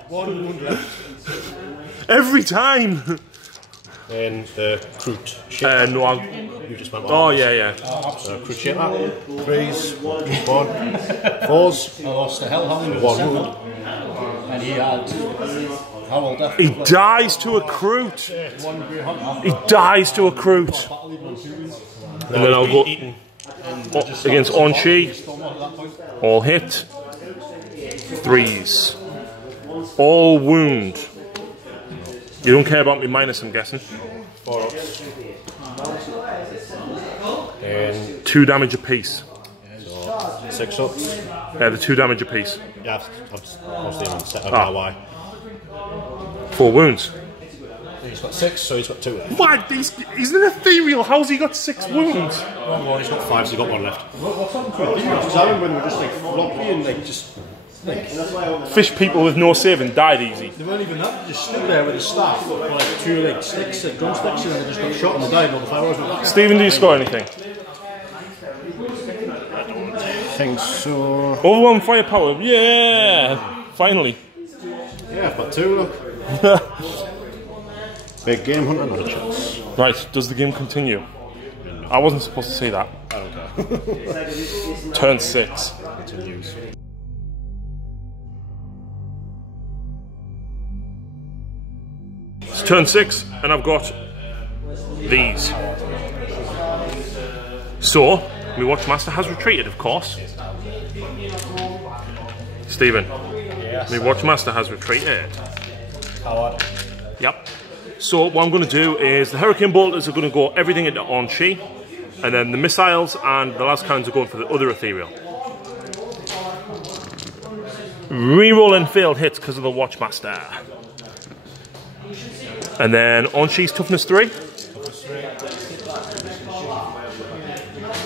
1 wound left. Every time! Then the Crute shaper. No, I'll... You just went Oh, yeah. Crute shaper. 3s. 1. 4s. I lost the Hellhound. 1 wound. And he had Harold Death. He dies to a Crute. He dies to a Crute. And then I'll go against Onshi. All hit. 3s. All wound. You don't care about me minus, I'm guessing. 4-ups. And 2 damage apiece. so 6-ups. The 2 damage apiece. Yeah, I've obviously on set. I don't know why. 4 wounds. He's got 6, so he's got 2 left. What? He's an ethereal. How's he got 6 wounds? Well, he's got 5, so he's got 1 left. What's happened to it? Because I remember when we were just like floppy and like just like Fish people with no saving died easy. they weren't even that. They just stood there with a staff, like 2 like sticks, like drumsticks, and then they just got shot and they died. And all the fireworks went back. Stephen, do you score anything? I think so. Overwhelming firepower. Yeah. Finally. Yeah, I've got 2, look. Big game hunter, not a chance. Right. Does the game continue? I wasn't supposed to say that. Okay. Turn 6. Continues. It's turn 6, and I've got these. So, my Watchmaster has retreated, of course. Stephen, Yes. my Watchmaster has retreated. Coward. Yep. So what I'm going to do is the Hurricane Bolters are going to go everything into on-chi, and then the missiles and the last cannons are going for the other ethereal. Rerolling failed hits because of the Watchmaster. And then on-chi's toughness 3.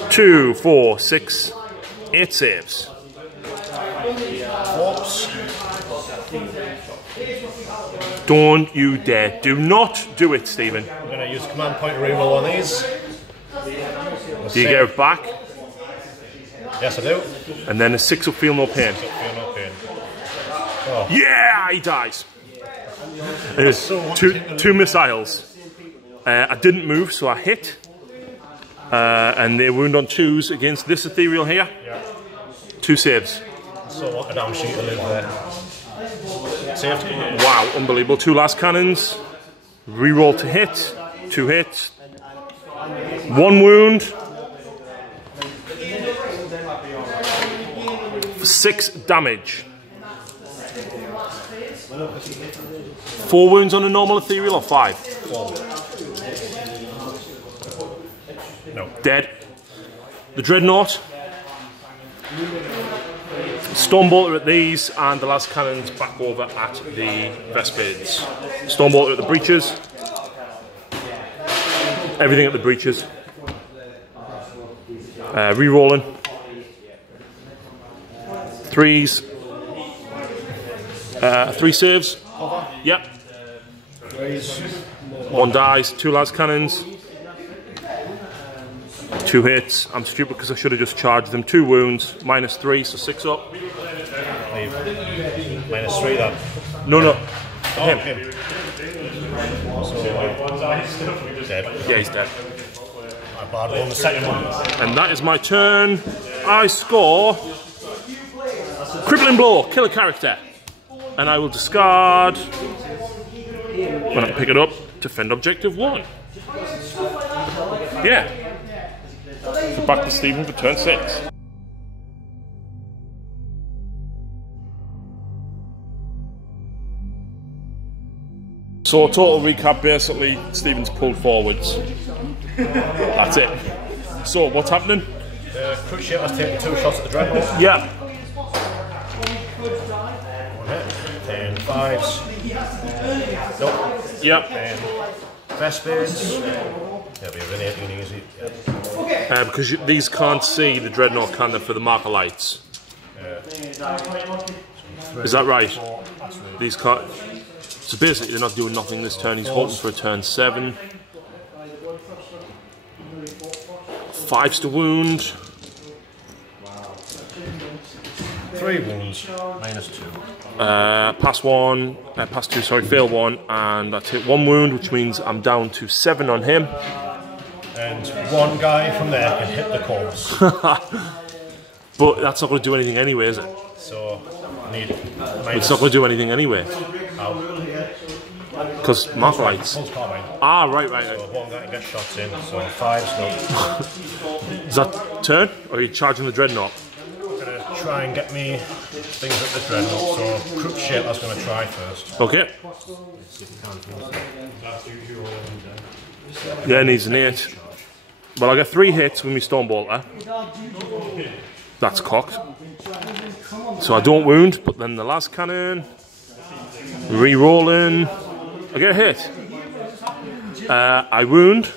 2, 4, 6, 8 saves. Whoops. Don't you dare. Do not do it, Stephen. I'm going to use command point to reroll on these. Do you get it back? Yes, I do. And then a 6 will feel no pain. Feel no pain. Oh. Yeah, he dies. There's two missiles. I didn't move, so I hit. And they wound on 2s against this ethereal here. Yeah. 2 saves. So a damn sheet to live there. Saved. Wow, unbelievable. 2 last cannons. Reroll to hit. 2 hits. 1 wound. 6 damage. 4 wounds on a normal ethereal or 5? 4. No. Dead. The Dreadnought. Stormbolter at these, and the last cannons back over at the Vespids. Stormbolter at the breaches. Everything at the breaches. Rerolling. 3s. 3 saves. Yep. 1 dies. 2 last cannons. 2 hits. I'm stupid because I should have just charged them. 2 wounds. -3, so 6 up. -3 then. No. Oh, Him. So, dead. Yeah, he's dead. My bad one, the second one. And that is my turn. I score Crippling Blow, kill a character. And I will discard when I pick it up, defend objective 1. Yeah. So back to Stephen for turn 6. So total recap, basically Stephen's pulled forwards. That's it. So what's happening? Cruise ship has taken 2 shots at the Dreadnought. Yeah. 1 hit. 10 5s. Nope. Yeah. 10 Vespids. That'll be really easy. Yeah. Because these can't see the Dreadnought, can they, for the marker lights? Is that right? These can't. So basically, they're not doing nothing this turn. He's hoping for a turn 7. 5s to wound. 3 wounds. -2. Pass 1, pass 2, sorry, fail 1, and I take 1 wound, which means I'm down to 7 on him. And 1 guy from there can hit the course. But that's not going to do anything anyway, is it? So, I need It's not going to do anything anyway. Because marker lights. Pulse carbine. Ah, right. So 1 guy can get shots in, so 5s, no. Is that turn? Or are you charging the Dreadnought? I'm going to try and get me things at the Dreadnought, so crook ship I was going to try first. Okay. Yeah, needs an 8. Well, I get 3 hits with my Stormbolter. That's cocked. So I don't wound, but then the last cannon. Re-rolling. I get a hit. I wound.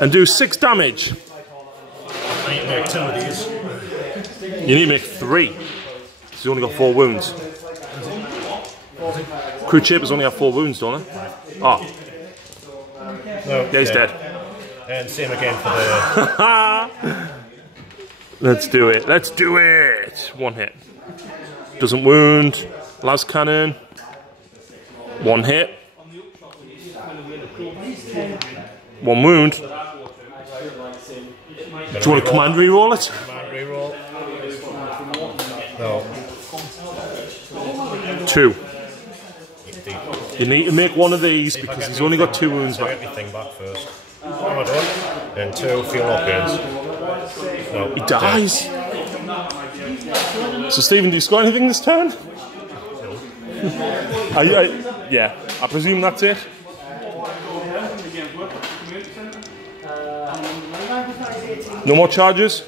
And do 6 damage. I need to make 2 of these. You need to make 3. So you only got 4 wounds. Crew Chapers only have 4 wounds, don't they? Oh. No, Yeah, he's dead. And same again for the... Let's do it. Let's do it. 1 hit. Doesn't wound. Last cannon. 1 hit. 1 wound. Do you want to command reroll it? Command reroll. No. 2. You need to make 1 of these because he's only got 2 wounds I'll back. get my thing back first. What am I doing? And 2 feel no pains. So he dies. So Stephen, do you score anything this turn? Yeah, I presume that's it. No more charges?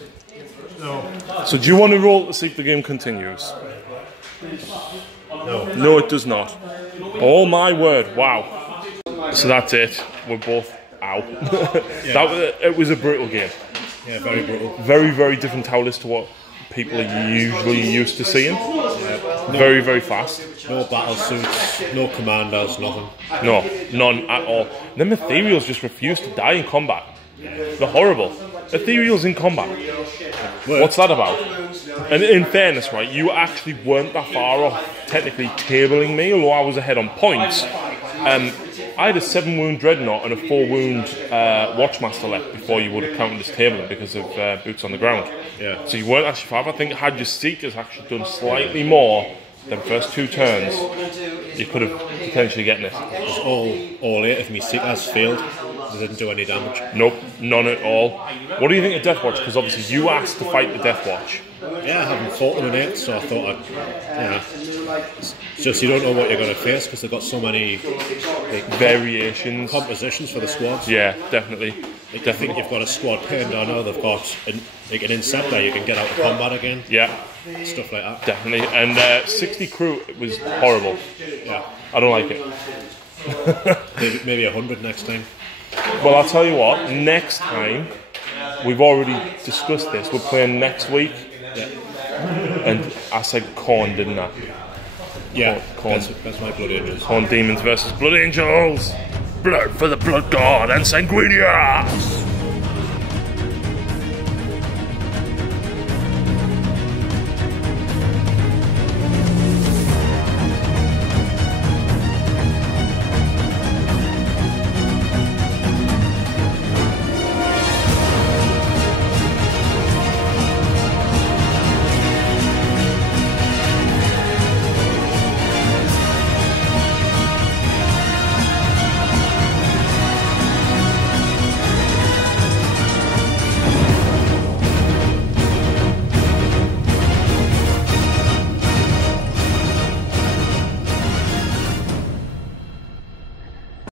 No. So do you want to roll to see if the game continues? No. No, it does not. Oh my word, wow. So that's it. We're both out. It was a brutal game. Yeah, very brutal. Very, very different tau list to what people are usually used to seeing. Very, very fast. No battle suits, no commanders, nothing. No, none at all. Them ethereals just refuse to die in combat. They're horrible. Ethereals in combat. What's that about? And in fairness, right, you actually weren't that far off technically tabling me, although I was ahead on points. I had a 7-wound Dreadnought and a 4-wound Watchmaster left before you would have counted this tabling because of boots on the ground. Yeah. So you weren't actually far. I think had your Seekers actually done slightly more than first 2 turns, you could have potentially gotten it. It was all 8 of me Seekers failed. They didn't do any damage. Nope, none at all. What do you think of Deathwatch? Because obviously you asked to fight the Deathwatch. Yeah, I haven't fought them in 8, so I thought I'd, it's just you don't know what you're going to face because they've got so many variations, compositions for the squads. Yeah, definitely. I think you've got a squad pinned. I know they've got an Inceptor you can get out of combat again. Yeah, stuff like that. Definitely. And 60 crew, it was horrible. Yeah, I don't like it. maybe 100 next time. Well, I'll tell you what. Next time, we've already discussed this. We're playing next week. Yeah. And I said Khorne, didn't I? Yeah, Khorne. that's my Blood Angels. Khorne Demons versus Blood Angels. Blood for the Blood God and Sanguinius.